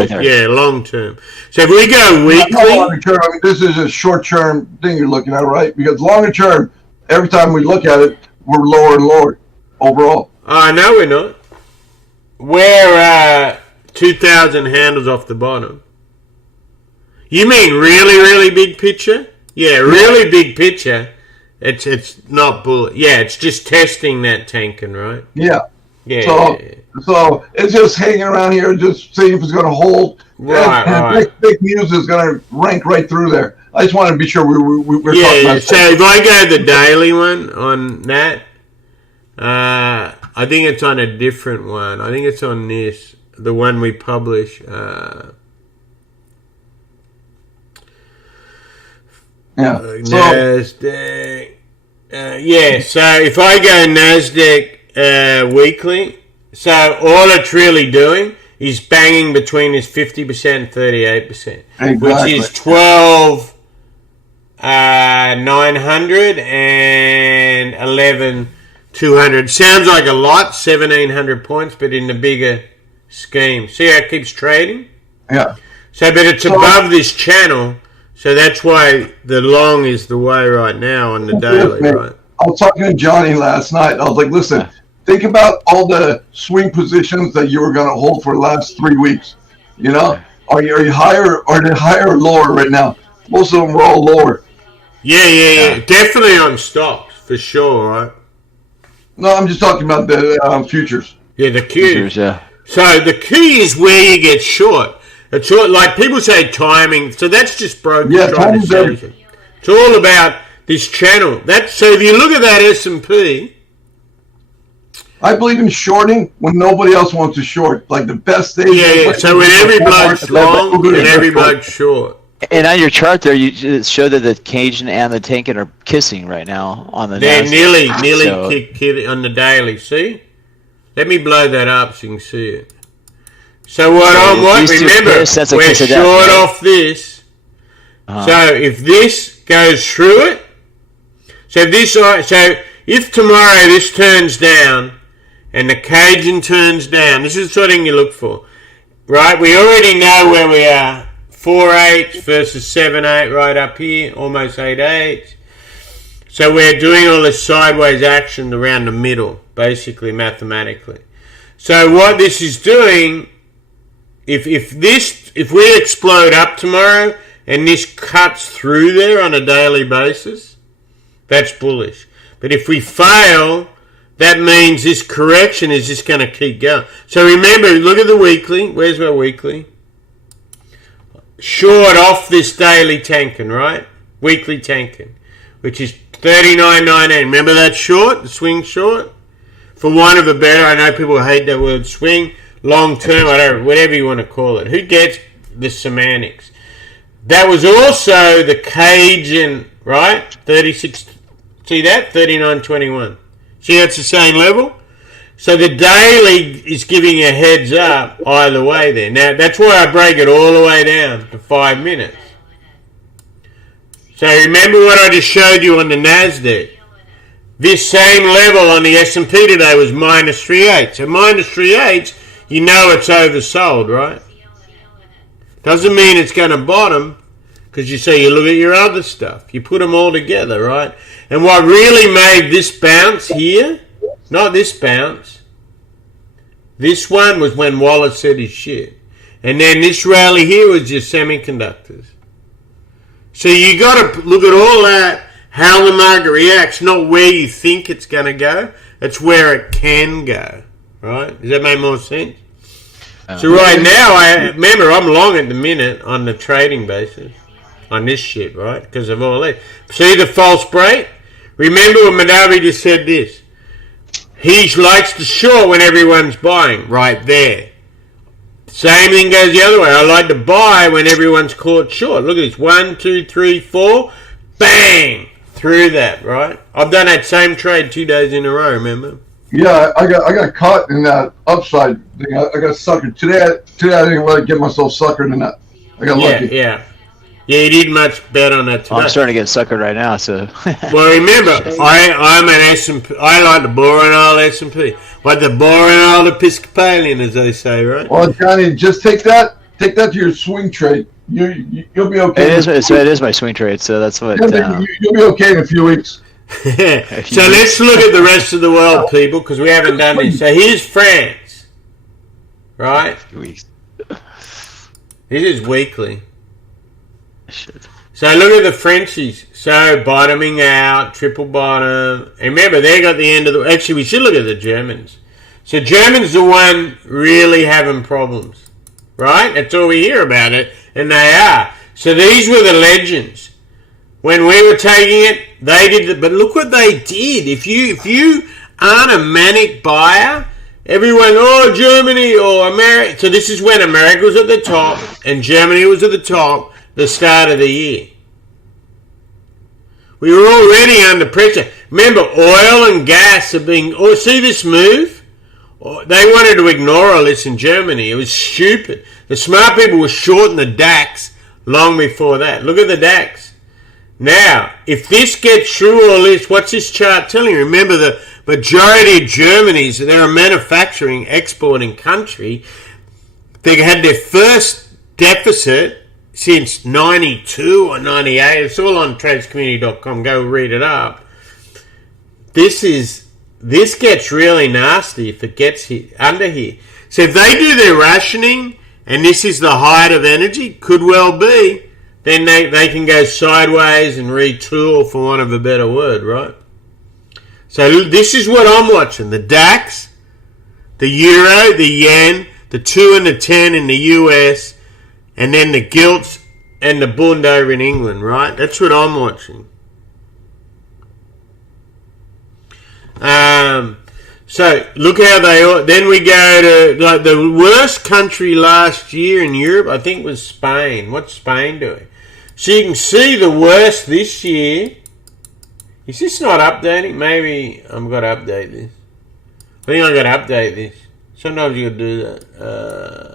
term. Yeah, long term. So if we go weekly, longer term, I mean, this is a short term thing you're looking at, right? Because longer term, every time we look at it, we're lower and lower overall. No, we're not. We're 2,000 handles off the bottom. You mean really, really big picture? Yeah, really big picture. It's not bullet. Yeah, it's just testing that Tenkan, right? Yeah. Yeah. So it's just hanging around here, just seeing if it's going to hold. Right. Big news is going to rank right through there. I just want to be sure we're talking about. So if I go the daily one on that, I think it's on a different one. I think it's on this, the one we publish. Nasdaq. So if I go Nasdaq weekly, so all it's really doing is banging between this 50% and 38%, which is 12,900 and 11,200. Sounds like a lot, 1,700 points, but in the bigger scheme. See how it keeps trading? Yeah. So, but it's above this channel. So that's why the long is the way right now on the daily, right? I was talking to Johnny last night. I was like, listen, think about all the swing positions that you were going to hold for the last 3 weeks. You know, are you higher? Are they higher or lower right now? Most of them are all lower. Yeah. Definitely on stocks for sure, right? No, I'm just talking about the futures. Yeah, the Qs. Futures, yeah. So the key is where you get short. It's all, like people say timing, so that's just broken. Yeah, timing's everything. It's all about this channel. So if you look at that S&P, I believe in shorting when nobody else wants to short. Like the best days. Yeah. So when every bloke's long and every bloke's short. And on your chart there, you show that the Cajun and the Tenkan are kissing right now on the They're Nasdaq. nearly kick on the daily. See? Let me blow that up so you can see it. So remember, we're short off this. So if this goes through it, so if tomorrow this turns down and the Cajun turns down, this is the sort of thing you look for, right? We already know where we are. 4/8 versus 7/8 right up here, almost 8/8. So we're doing all this sideways action around the middle, basically mathematically. So what this is doing, if we explode up tomorrow and this cuts through there on a daily basis, that's bullish. But if we fail, that means this correction is just going to keep going. So remember, look at the weekly. Where's my weekly? Short off this daily Tenkan, right? Weekly Tenkan, which is 39.19. Remember that short, the swing short? For want of a better, I know people hate that word swing, long term, whatever you want to call it. Who gets the semantics? That was also the Cajun, right? 36, see that? 39.21. See that's the same level? So the daily is giving a heads up either way there. Now, that's why I break it all the way down to 5 minutes. So remember what I just showed you on the Nasdaq. This same level on the S&P today was minus 3/8. So minus 3/8, you know it's oversold, right? Doesn't mean it's going to bottom, because you look at your other stuff. You put them all together, right? And what really made this bounce here, not this bounce, this one was when Wallace said his shit. And then this rally here was just semiconductors. So you got to look at all that, how the market reacts, not where you think it's going to go. It's where it can go, right? Does that make more sense? So right now, remember, I'm long at the minute on the trading basis on this shit, right? Because of all that. See the false break? Remember when Manavi just said this? He likes to short when everyone's buying, right there. Same thing goes the other way. I like to buy when everyone's caught short. Look at this. 1, 2, 3, 4. Bang! Through that, right? I've done that same trade 2 days in a row, remember? Yeah, I got caught in that upside thing. I got suckered. Today I didn't want to get myself suckered in that. I got lucky. Yeah, you did much better on that today. I'm starting to get suckered right now, so... Well, remember, I'm an S&P. I like the boring old S&P. Like the boring old Episcopalian, as they say, right? Well, Johnny, just take that to your swing trade. You'll be okay. It is my swing trade, so that's what... You'll be okay in a few weeks. So let's look at the rest of the world, people, because we haven't done this. So here's France, right? This is weekly. So look at the Frenchies. So bottoming out, triple bottom. And remember, they got the end of the... Actually, we should look at the Germans. So Germans are the one really having problems, right? That's all we hear about it, and they are. So these were the legends. When we were taking it, they did it. But look what they did. If you aren't a manic buyer, everyone, Germany or America. So this is when America was at the top and Germany was at the top the start of the year. We were already under pressure. Remember, oil and gas are being... Oh, see this move? They wanted to ignore all this in Germany. It was stupid. The smart people were shorting the DAX long before that. Look at the DAX. Now, if this gets through all this, what's this chart telling you? Remember, the majority of Germany's, they're a manufacturing, exporting country. They had their first deficit since 92 or 98. It's all on tradescommunity.com. Go read it up. This gets really nasty if it gets under here. So if they do their rationing, and this is the height of energy, could well be, then they can go sideways and retool, for want of a better word, right? So this is what I'm watching. The DAX, the Euro, the Yen, the 2 and the 10 in the US, and then the gilts and the Bund over in England, right? That's what I'm watching. So look how they are. Then we go to like the worst country last year in Europe, I think, was Spain. What's Spain doing? So you can see the worst this year. Is this not updating? Maybe I've got to update this. I think I've got to update this. Sometimes you got to do that.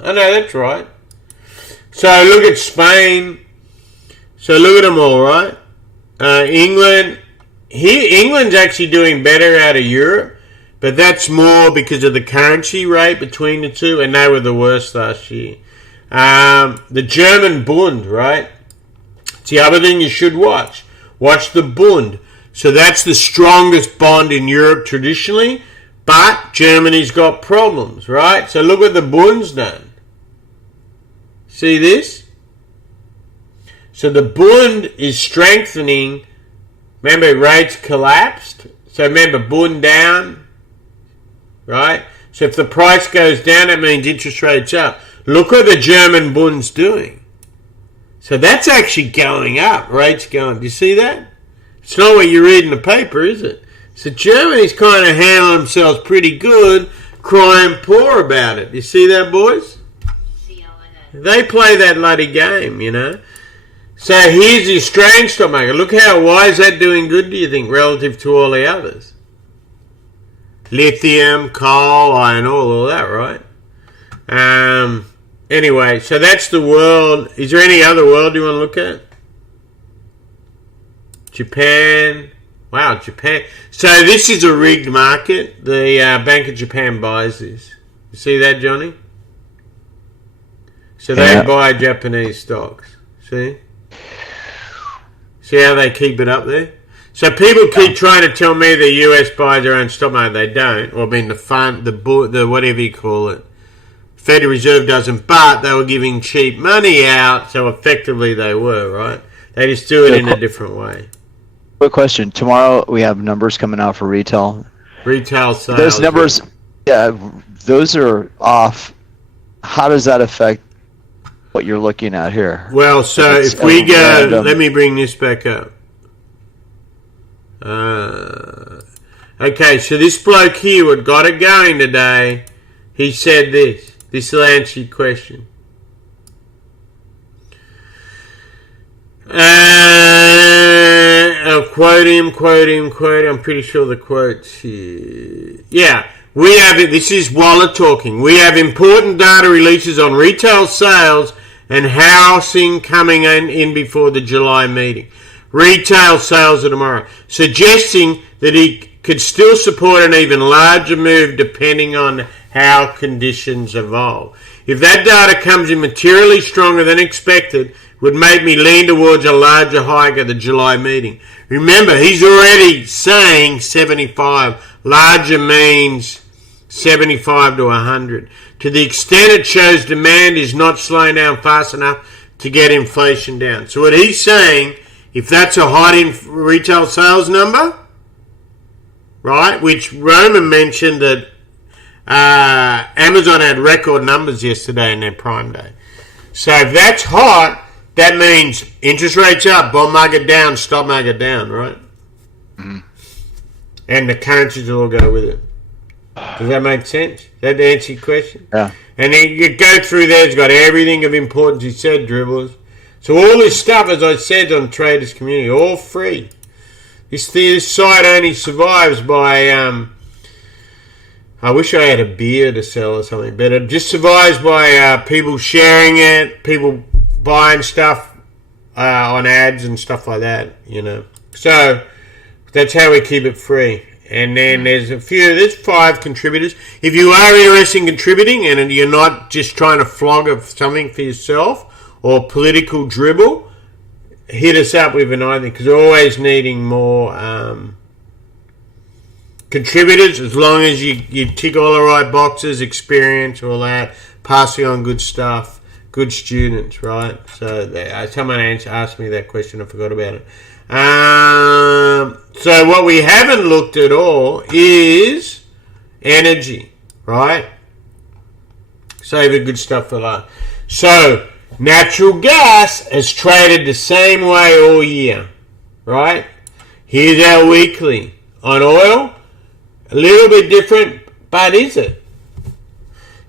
Oh no, that's right. So look at Spain. So look at them all, right? England. Here, England's actually doing better out of Europe, but that's more because of the currency rate between the two, and they were the worst last year. The German Bund, right? It's the other thing you should watch. Watch the Bund. So that's the strongest bond in Europe traditionally, but Germany's got problems, right? So look what the Bund's done. See this? So the Bund is strengthening. Remember, rates collapsed. So remember, Bund down, right? So if the price goes down, that means interest rates up. Look what the German Bund's doing. So that's actually going up. Rates going. Do you see that? It's not what you read in the paper, is it? So Germany's kind of handling themselves pretty good, crying poor about it. You see that, boys? They play that bloody game, you know. So here's the Australian stock market. Look why is that doing good, do you think, relative to all the others? Lithium, coal, iron ore, all that, right? Anyway, so that's the world. Is there any other world you want to look at? Japan. Wow, Japan. So this is a rigged market. The Bank of Japan buys this. You see that, Johnny? So they buy Japanese stocks. See? See how they keep it up there? So people keep trying to tell me the US buys their own stock market. They don't. Or I mean the fund, the whatever you call it. Federal Reserve doesn't, but they were giving cheap money out, so effectively they were, right? They just do it in a different way. Quick question. Tomorrow we have numbers coming out for retail. Retail sales. Those numbers, those are off. How does that affect what you're looking at here? Well, so if we go, let me bring this back up. Okay, so this bloke here, what got it going today, he said this. This will answer your question. I'll quote him. I'm pretty sure the quote's here. Yeah, we have it. This is Waller talking. We have important data releases on retail sales and housing coming in before the July meeting. Retail sales are tomorrow, suggesting that he could still support an even larger move depending on how conditions evolve. If that data comes in materially stronger than expected, would make me lean towards a larger hike at the July meeting. Remember, he's already saying 75. Larger means 75 to 100. To the extent it shows demand is not slowing down fast enough to get inflation down. So what he's saying, if that's a hot retail sales number, right, which Roman mentioned that Amazon had record numbers yesterday in their Prime Day. So if that's hot, that means interest rates up, bond market down, stock market down, right? Mm. And the currencies will all go with it. Does that make sense? Does that answer your question? Yeah. And then you go through there, it's got everything of importance, he said, dribblers. So all this stuff, as I said on Traders Community, all free. This site only survives by... I wish I had a beer to sell or something, but it just survives by people sharing it, people buying stuff on ads and stuff like that, you know. So that's how we keep it free. And then there's 5 contributors. If you are interested in contributing and you're not just trying to flog something for yourself or political dribble, hit us up with an idea, because we're always needing more contributors, as long as you tick all the right boxes, experience, all that, passing on good stuff. Good students, right? So someone asked me that question. I forgot about it. So what we haven't looked at all is energy, right? Save the good stuff for last. So natural gas has traded the same way all year, right? Here's our weekly. On oil, a little bit different, but is it?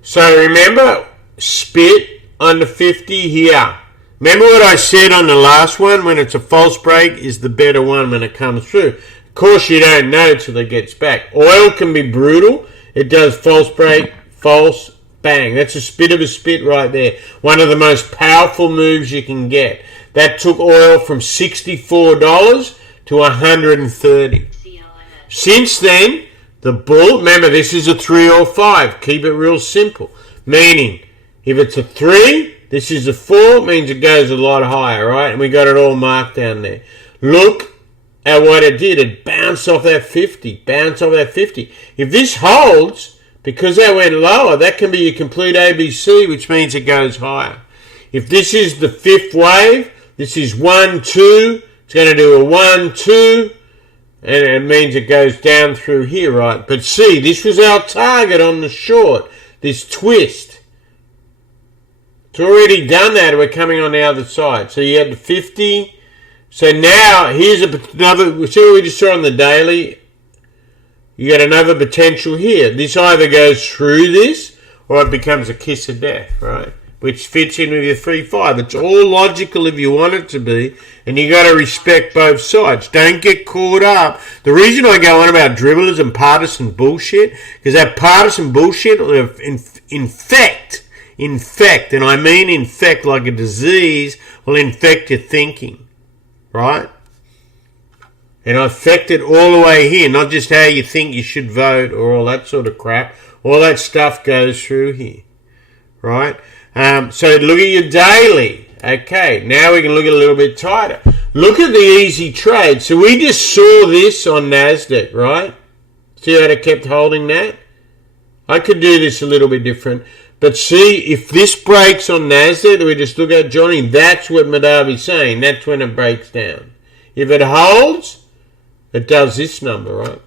So remember, spit on the 50 here. Remember what I said on the last one? When it's a false break is the better one when it comes through. Of course, you don't know till it gets back. Oil can be brutal. It does false break, false, bang. That's a spit of a spit right there. One of the most powerful moves you can get. That took oil from $64 to $130. Since then, the bull, remember this is a 3 or 5. Keep it real simple. Meaning, if it's a 3, this is a 4, means it goes a lot higher, right? And we got it all marked down there. Look at what it did. It bounced off that 50. If this holds, because that went lower, that can be a complete ABC, which means it goes higher. If this is the 5th wave, this is 1, 2. It's going to do a 1, 2. And it means it goes down through here, right? But see, this was our target on the short. This twist. It's already done that. We're coming on the other side. So you had the 50. So now here's another. See what we just saw on the daily? You got another potential here. This either goes through this or it becomes a kiss of death, right? Which fits in with your 3-5. It's all logical if you want it to be, and you got to respect both sides. Don't get caught up. The reason I go on about dribblers and partisan bullshit, because that partisan bullshit will infect, and I mean infect like a disease, will infect your thinking, right? And I affect it all the way here, not just how you think you should vote or all that sort of crap. All that stuff goes through here, right? So look at your daily. Okay, now we can look at a little bit tighter. Look at the easy trade. So we just saw this on Nasdaq, right? See how it kept holding that? I could do this a little bit different. But see, if this breaks on Nasdaq that we just look at, Johnny, that's what Madavi's saying. That's when it breaks down. If it holds, it does this number, right?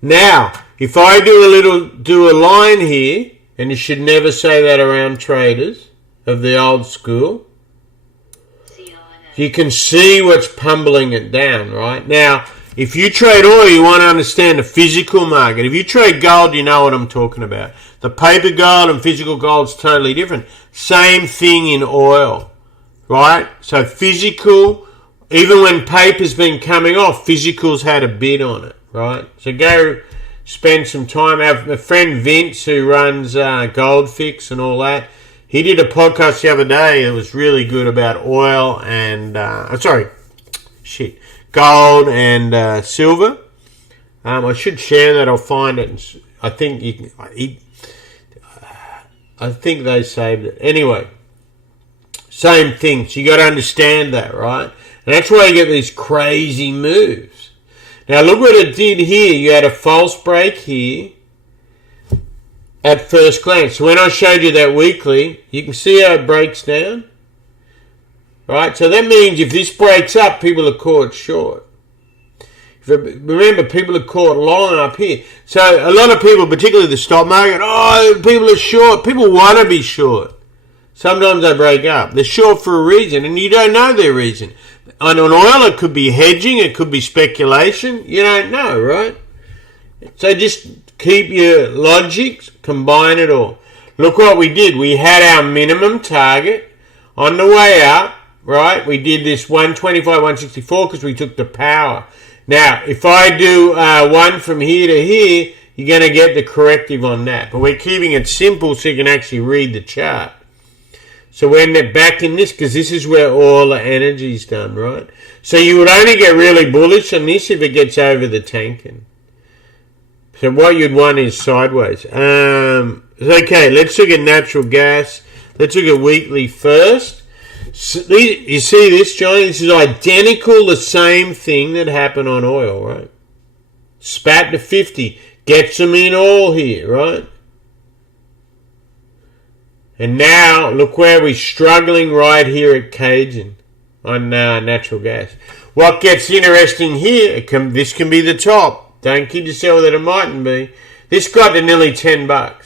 Now, if I do a line here, and you should never say that around traders of the old school, you can see what's pummling it down, right? Now, If you trade oil, you want to understand the physical market. If you trade gold, you know what I'm talking about. The paper gold and physical gold is totally different. Same thing in oil, right? So physical, even when paper's been coming off, physical's had a bid on it, right? So go spend some time. Our friend Vince, who runs Goldfix and all that, he did a podcast the other day that was really good about oil and, gold and silver. I should share that. I'll find it. I think I think they saved it. Anyway, same thing. So you got to understand that, right? And that's why you get these crazy moves. Now look what it did here. You had a false break here at first glance. So when I showed you that weekly, you can see how it breaks down. Right? So that means if this breaks up, people are caught short. Remember, people are caught long up here. So a lot of people, particularly the stock market, people are short. People want to be short. Sometimes they break up. They're short for a reason, and you don't know their reason. On oil, it could be hedging, it could be speculation. You don't know, right? So just keep your logic, combine it all. Look what we did. We had our minimum target on the way up, right? We did this 125, 164 because we took the power. Now, if I do one from here to here, you're going to get the corrective on that. But we're keeping it simple so you can actually read the chart. So when they're back in this, because this is where all the energy's done, right? So you would only get really bullish on this if it gets over the tanking. So what you'd want is sideways. Okay, let's look at natural gas. Let's look at weekly first. So you see this, Johnny? This is identical, the same thing that happened on oil, right? Spat to 50. Gets them in all here, right? And now, look where we're struggling right here at Cajun on natural gas. What gets interesting here, this can be the top. Don't kid yourself that it mightn't be. This got to nearly $10.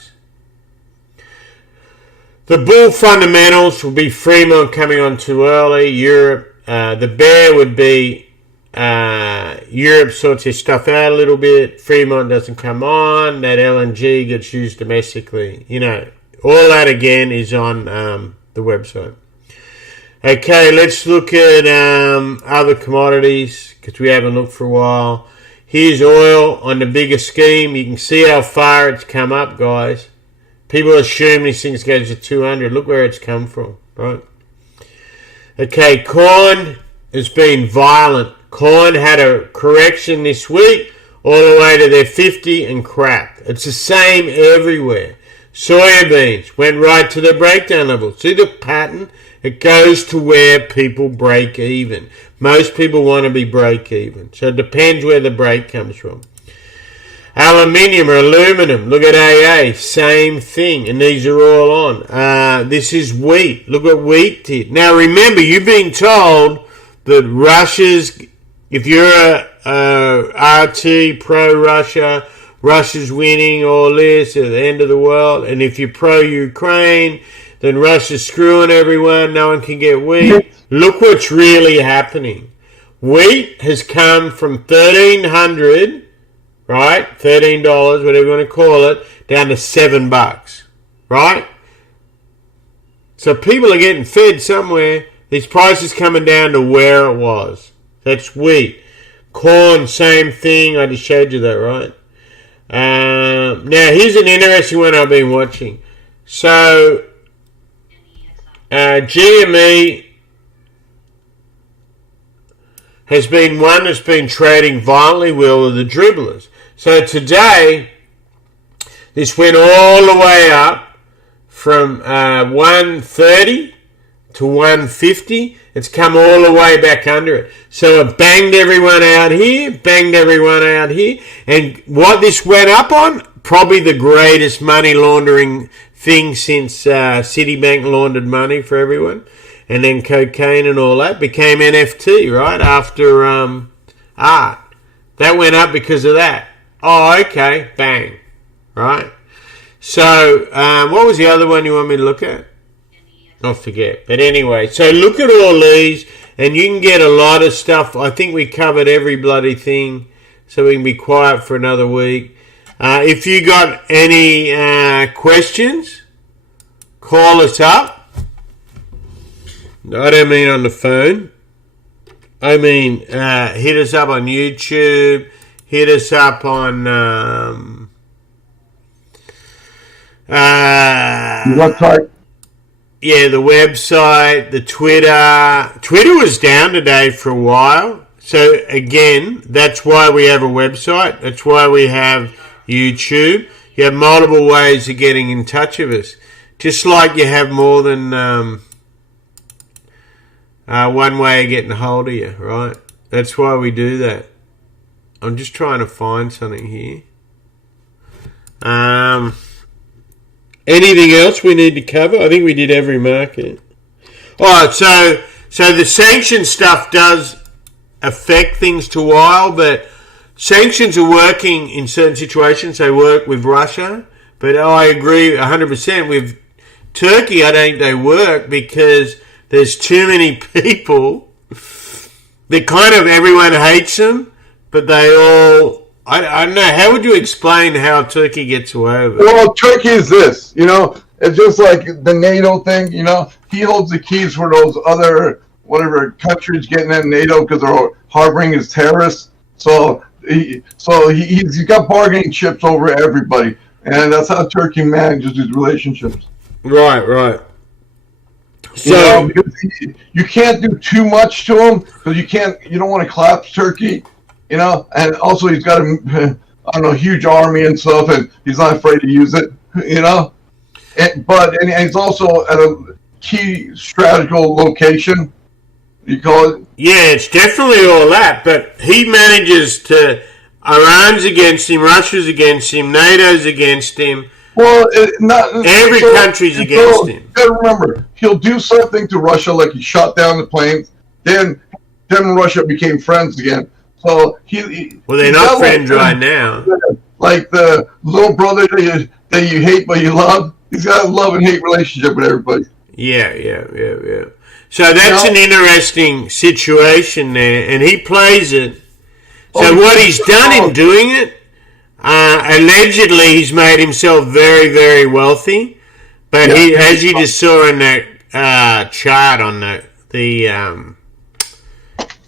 The bull fundamentals will be Fremont coming on too early, Europe. The bear would be Europe sorts their stuff out a little bit. Fremont doesn't come on. That LNG gets used domestically. You know, all that again is on the website. Okay, let's look at other commodities because we haven't looked for a while. Here's oil on the bigger scheme. You can see how far it's come up, guys. People assume these things go to 200. Look where it's come from, right? Okay, corn has been violent. Corn had a correction this week all the way to their 50 and crap. It's the same everywhere. Soybeans went right to the breakdown level. See the pattern? It goes to where people break even. Most people want to be break even. So it depends where the break comes from. Aluminium or aluminum. Look at AA. Same thing. And these are all on. This is wheat. Look what wheat did. Now remember, you've been told that Russia's, if you're a RT, pro-Russia, Russia's winning all this at the end of the world. And if you're pro-Ukraine, then Russia's screwing everyone. No one can get wheat. Look what's really happening. Wheat has come from 1,300, right? $13, whatever you want to call it, down to $7, right? So people are getting fed somewhere. These prices coming down to where it was. That's wheat. Corn, same thing. I just showed you that, right? Now, here's an interesting one I've been watching. So, GME has been one that's been trading violently well with the dribblers. So today, this went all the way up from 130 to 150. It's come all the way back under it. So it banged everyone out here, and what this went up on, probably the greatest money laundering thing since Citibank laundered money for everyone. And then cocaine and all that became NFT, right? After art. That went up because of that. Oh, okay. Bang. Right? So, what was the other one you want me to look at? I forget. But anyway, so look at all these, and you can get a lot of stuff. I think we covered every bloody thing, so we can be quiet for another week. If you got any questions, call us up. I don't mean on the phone. I mean, hit us up on YouTube. Hit us up on website. Yeah, the website, the Twitter. Twitter was down today for a while. So again, that's why we have a website. That's why we have YouTube. You have multiple ways of getting in touch with us. Just like you have more than one way of getting a hold of you, right? That's why we do that. I'm just trying to find something here. Anything else we need to cover? I think we did every market. All right, so the sanction stuff does affect things to a while, but sanctions are working in certain situations. They work with Russia, but I agree 100% with Turkey. I don't think they work because there's too many people. They kind of, everyone hates them, but they all, I don't know, how would you explain how Turkey gets away with it? Well, Turkey is this, it's just like the NATO thing, he holds the keys for those other, whatever, countries getting in NATO because they're harboring his terrorists. So he's got bargaining chips over everybody, and that's how Turkey manages his relationships. Right. So because you can't do too much to him because you don't want to collapse Turkey, and also he's got a huge army and stuff, and he's not afraid to use it, and he's also at a key strategical location. You call it? Yeah, it's definitely all that, but he manages to. Iran's against him, Russia's against him, NATO's against him. Well, every country's against him. You gotta remember, he'll do something to Russia, like he shot down the planes. Then Russia became friends again. So well, they're not friends right now. Like the little brother that you hate but you love. He's got a love and hate relationship with everybody. Yeah. So that's an interesting situation there, and he plays it. So what he's done in doing it, allegedly he's made himself very, very wealthy. But as you just saw in that chart on the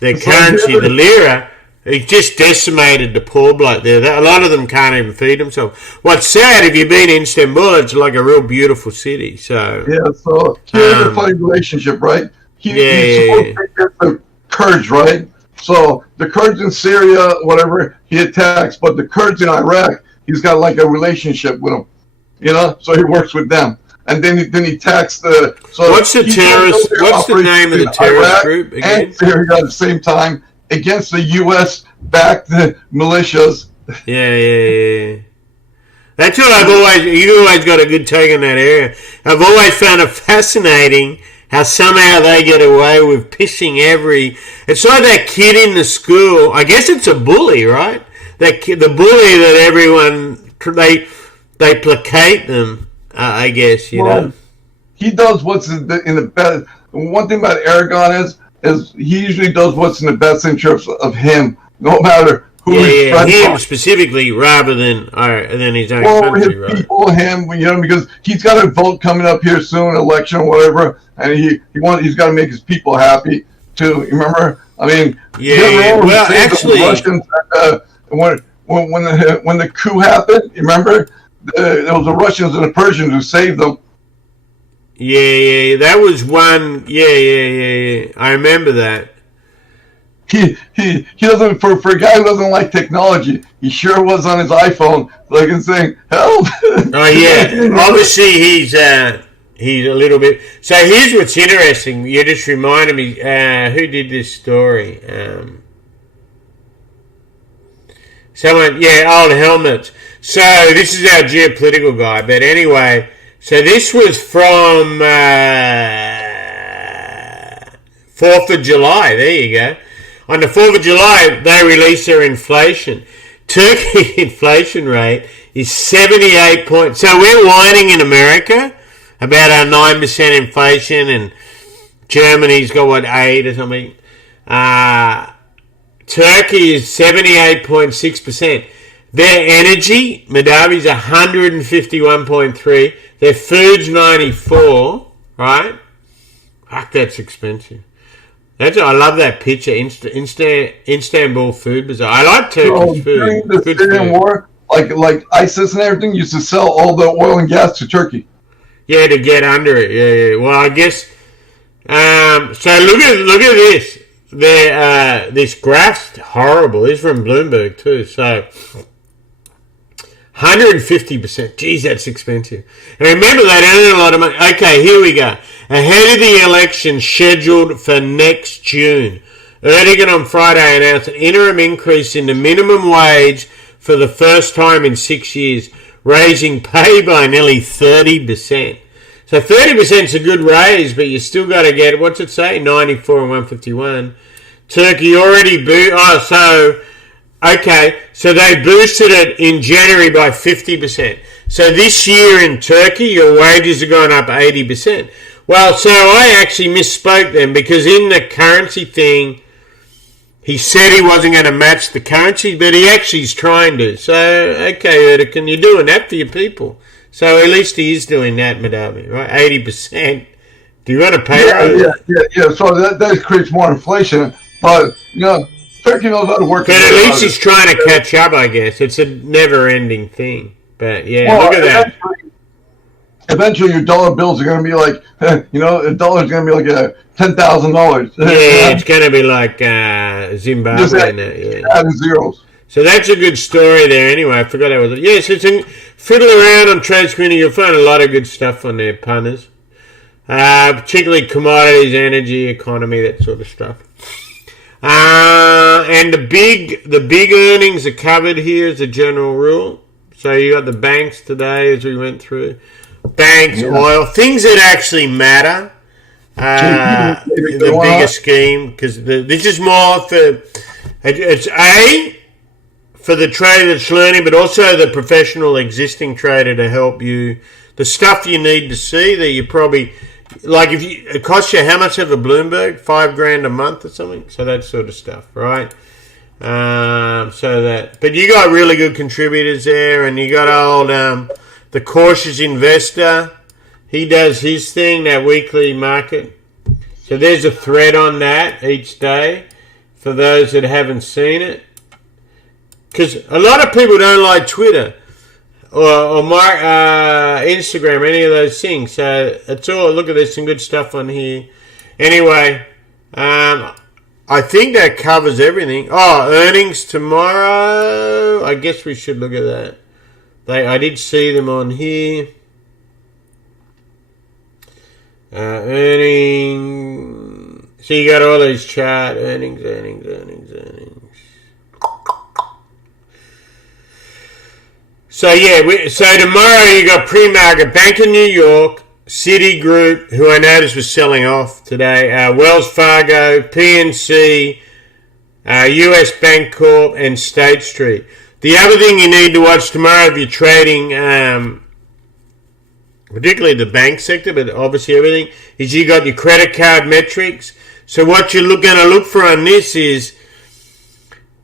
currency, the lira, he just decimated the poor bloke there. A lot of them can't even feed themselves. What's sad, if you've been in Istanbul, it's like a real beautiful city. So so he has a funny relationship, right? He's supposed to get the Kurds, right? So the Kurds in Syria, whatever, he attacks, but the Kurds in Iraq, he's got like a relationship with them, so he works with them. And then he attacks the... So what's the name of the terrorist Iraq group again? And Syria at the same time against the U.S.-backed militias. Yeah. That's what you've always got a good take on that area. I've always found it fascinating how somehow they get away with pissing it's like that kid in the school. I guess it's a bully, right? That kid, the bully that everyone they placate them. I guess you know. He does what's in the best. One thing about Aragon is he usually does what's in the best interest of him, no matter who he's friends him with. Specifically, rather than his own country, his right? people, him, because he's got a vote coming up here soon, election or whatever, and he's got to make his people happy too. You remember? I mean, well, actually, the Russians, when the coup happened, you remember? There was the Russians and the Persians who saved them. Yeah, that was one. Yeah. I remember that. He doesn't, for a guy who doesn't like technology, he sure was on his iPhone, like and saying, "Help!" Oh yeah, obviously he's a little bit. So here's what's interesting. You just reminded me. Who did this story? Someone, old helmets. So this is our geopolitical guy. But anyway, so this was from 4th of July. There you go. On the 4th of July, they released their inflation. Turkey inflation rate is 78 points. So we're whining in America about our 9% inflation, and Germany's got, what, 8 or something. Turkey is 78.6%. Their energy, Madavi's 151.3. Their food's 94, right? Fuck, that's expensive. I love that picture, Istanbul food bazaar. I like Turkish food. During the Good Syrian food. war, like ISIS and everything used to sell all the oil and gas to Turkey. Yeah, to get under it. Yeah. Well, I guess. So look at this. This graph's horrible. It's from Bloomberg too. So 150%. Geez, that's expensive. And remember, they don't earn a lot of money. Okay, here we go. Ahead of the election scheduled for next June, Erdogan on Friday announced an interim increase in the minimum wage for the first time in 6 years, raising pay by nearly 30%. So 30% is a good raise, but you still got to get, what's it say, 94 and 151. Turkey already so they boosted it in January by 50%. So this year in Turkey, your wages are going up 80%. Well, so I actually misspoke then, because in the currency thing, he said he wasn't going to match the currency, but he actually is trying to. So, okay, Erdogan, you're doing that for your people. So at least he is doing that, Madavi, right? 80%. Do you want to pay? Yeah. So that creates more inflation. But, Turkey knows how to work. But at least he's trying to catch up, I guess. It's a never-ending thing. But, yeah, look at that. Eventually, your dollar bills are going to be like, a dollar's going to be like $10,000. Yeah, it's going to be like Zimbabwe. Just adding zeros. So that's a good story there anyway. I forgot that was it. Yes, fiddle around on Trade Screener. You'll find a lot of good stuff on there, punters. Particularly commodities, energy, economy, that sort of stuff. And the big earnings are covered here as a general rule. So you got the banks today as we went through. Banks, oil, things that actually matter. The bigger scheme, because this is more for it's for the trader that's learning, but also the professional existing trader to help you. The stuff you need to see that you probably like. It costs you how much of a Bloomberg? $5,000 a month or something. So that sort of stuff, right? But you got really good contributors there, and you got old the cautious investor. He does his thing, that weekly market. So there's a thread on that each day for those that haven't seen it. Because a lot of people don't like Twitter or Instagram, any of those things. So it's all, look at, there's some good stuff on here. Anyway, I think that covers everything. Oh, earnings tomorrow. I guess we should look at that. I did see them on here. Earnings. So you got all these chart earnings. So so tomorrow you got pre-market Bank of New York, Citigroup, who I noticed was selling off today, Wells Fargo, PNC, US Bank Corp, and State Street. The other thing you need to watch tomorrow if you're trading, particularly the bank sector, but obviously everything, is you got your credit card metrics. So what you're going to look for on this is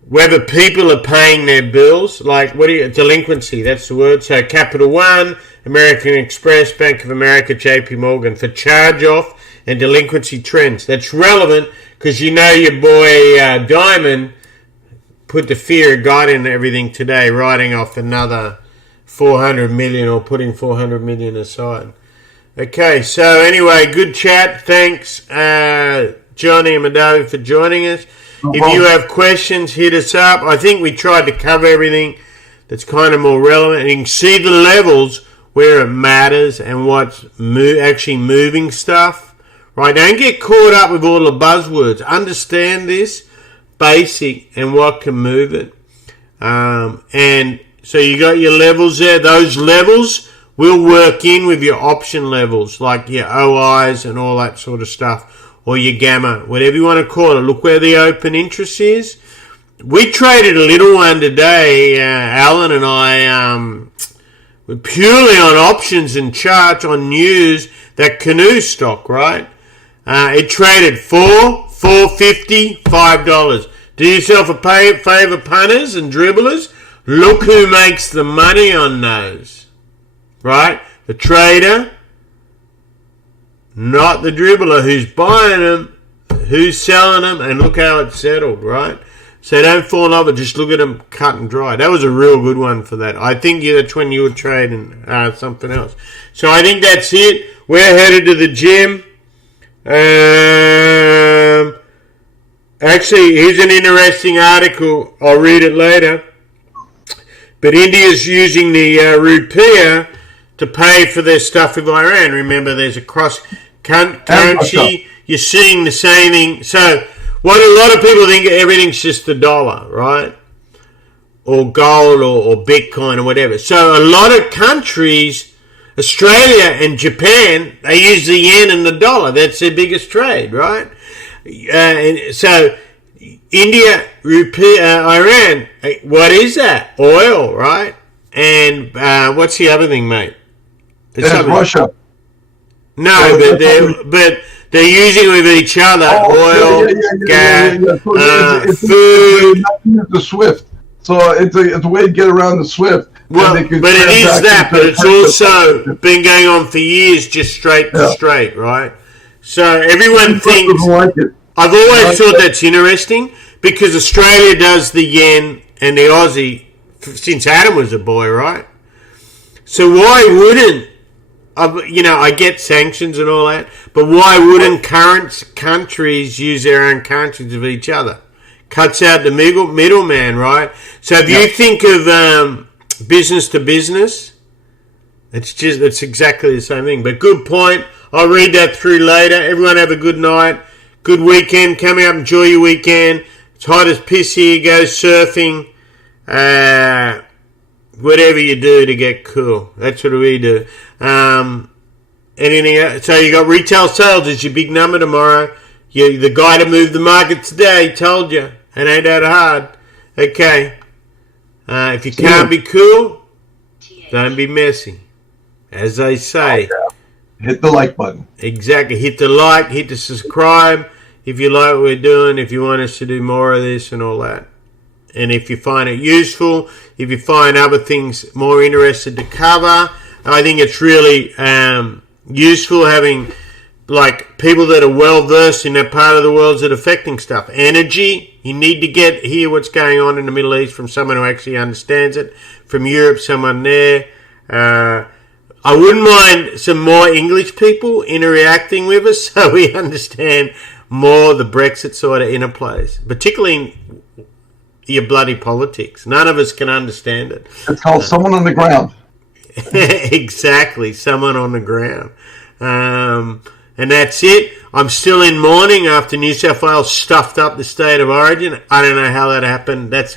whether people are paying their bills, like delinquency, that's the word. So Capital One, American Express, Bank of America, JP Morgan for charge-off and delinquency trends. That's relevant because you know your boy Diamond put the fear of God in everything today, writing off another 400 million or putting 400 million aside. Okay, so anyway, good chat. Thanks, Johnny and Madavi, for joining us. If you have questions, hit us up. I think we tried to cover everything that's kind of more relevant. And you can see the levels where it matters and what's actually moving stuff. Right? Don't get caught up with all the buzzwords. Understand this basic and what can move it. And so you got your levels there. Those levels will work in with your option levels, like your OIs and all that sort of stuff. Or your gamma, whatever you want to call it. Look where the open interest is. We traded a little one today, Alan and I, purely on options and charts on news, that Canoe stock, right? It traded $4.50, $5. Do yourself a favor, punters and dribblers. Look who makes the money on those, right? The trader, not the dribbler who's buying them, who's selling them, and look how it's settled, right? So don't fall in love with it. Just look at them cut and dry. That was a real good one for that. I think that's when you were trading something else. So I think that's it. We're headed to the gym. Actually, here's an interesting article. I'll read it later. But India's using the rupiah to pay for their stuff with Iran. Remember, there's a cross-currency. You're seeing the same thing. So what a lot of people think everything's just the dollar, right? Or gold or Bitcoin or whatever. So a lot of countries, Australia and Japan, they use the yen and the dollar. That's their biggest trade, right? And so India, Iran, what is that? Oil, right? And what's the other thing, mate? It's Russia. No, but they're using it with each other. Oil, gas, food. The SWIFT. So it's a way to get around the SWIFT. Well, but it is that, but it's also been going on for years, just straight to straight, right? So everyone thinks. I've always thought that's interesting because Australia does the yen and the Aussie since Adam was a boy, right? So why wouldn't, I get sanctions and all that, but why wouldn't countries use their own currencies of each other? Cuts out the middleman, right? So if you think of business to business, it's exactly the same thing. But good point. I'll read that through later. Everyone have a good night. Good weekend. Coming up, enjoy your weekend. It's hot as piss here. Go surfing. Whatever you do to get cool. That's what we do. Anything else? So you got retail sales is your big number tomorrow. You the guy to move the market today. Told you. It ain't that hard. Okay. If you can't be cool, don't be messy. As they say. Hit the like button. Exactly. Hit the like, hit the subscribe if you like what we're doing, if you want us to do more of this and all that. And if you find it useful, if you find other things more interested to cover, I think it's really useful having like people that are well versed in that part of the world that's affecting stuff. Energy, you need to hear what's going on in the Middle East from someone who actually understands it. From Europe, someone there. I wouldn't mind some more English people interacting with us so we understand more the Brexit sort of interplays, particularly in your bloody politics. None of us can understand it. It's called someone on the ground. Exactly, someone on the ground. And that's it. I'm still in mourning after New South Wales stuffed up the state of origin. I don't know how that happened. That's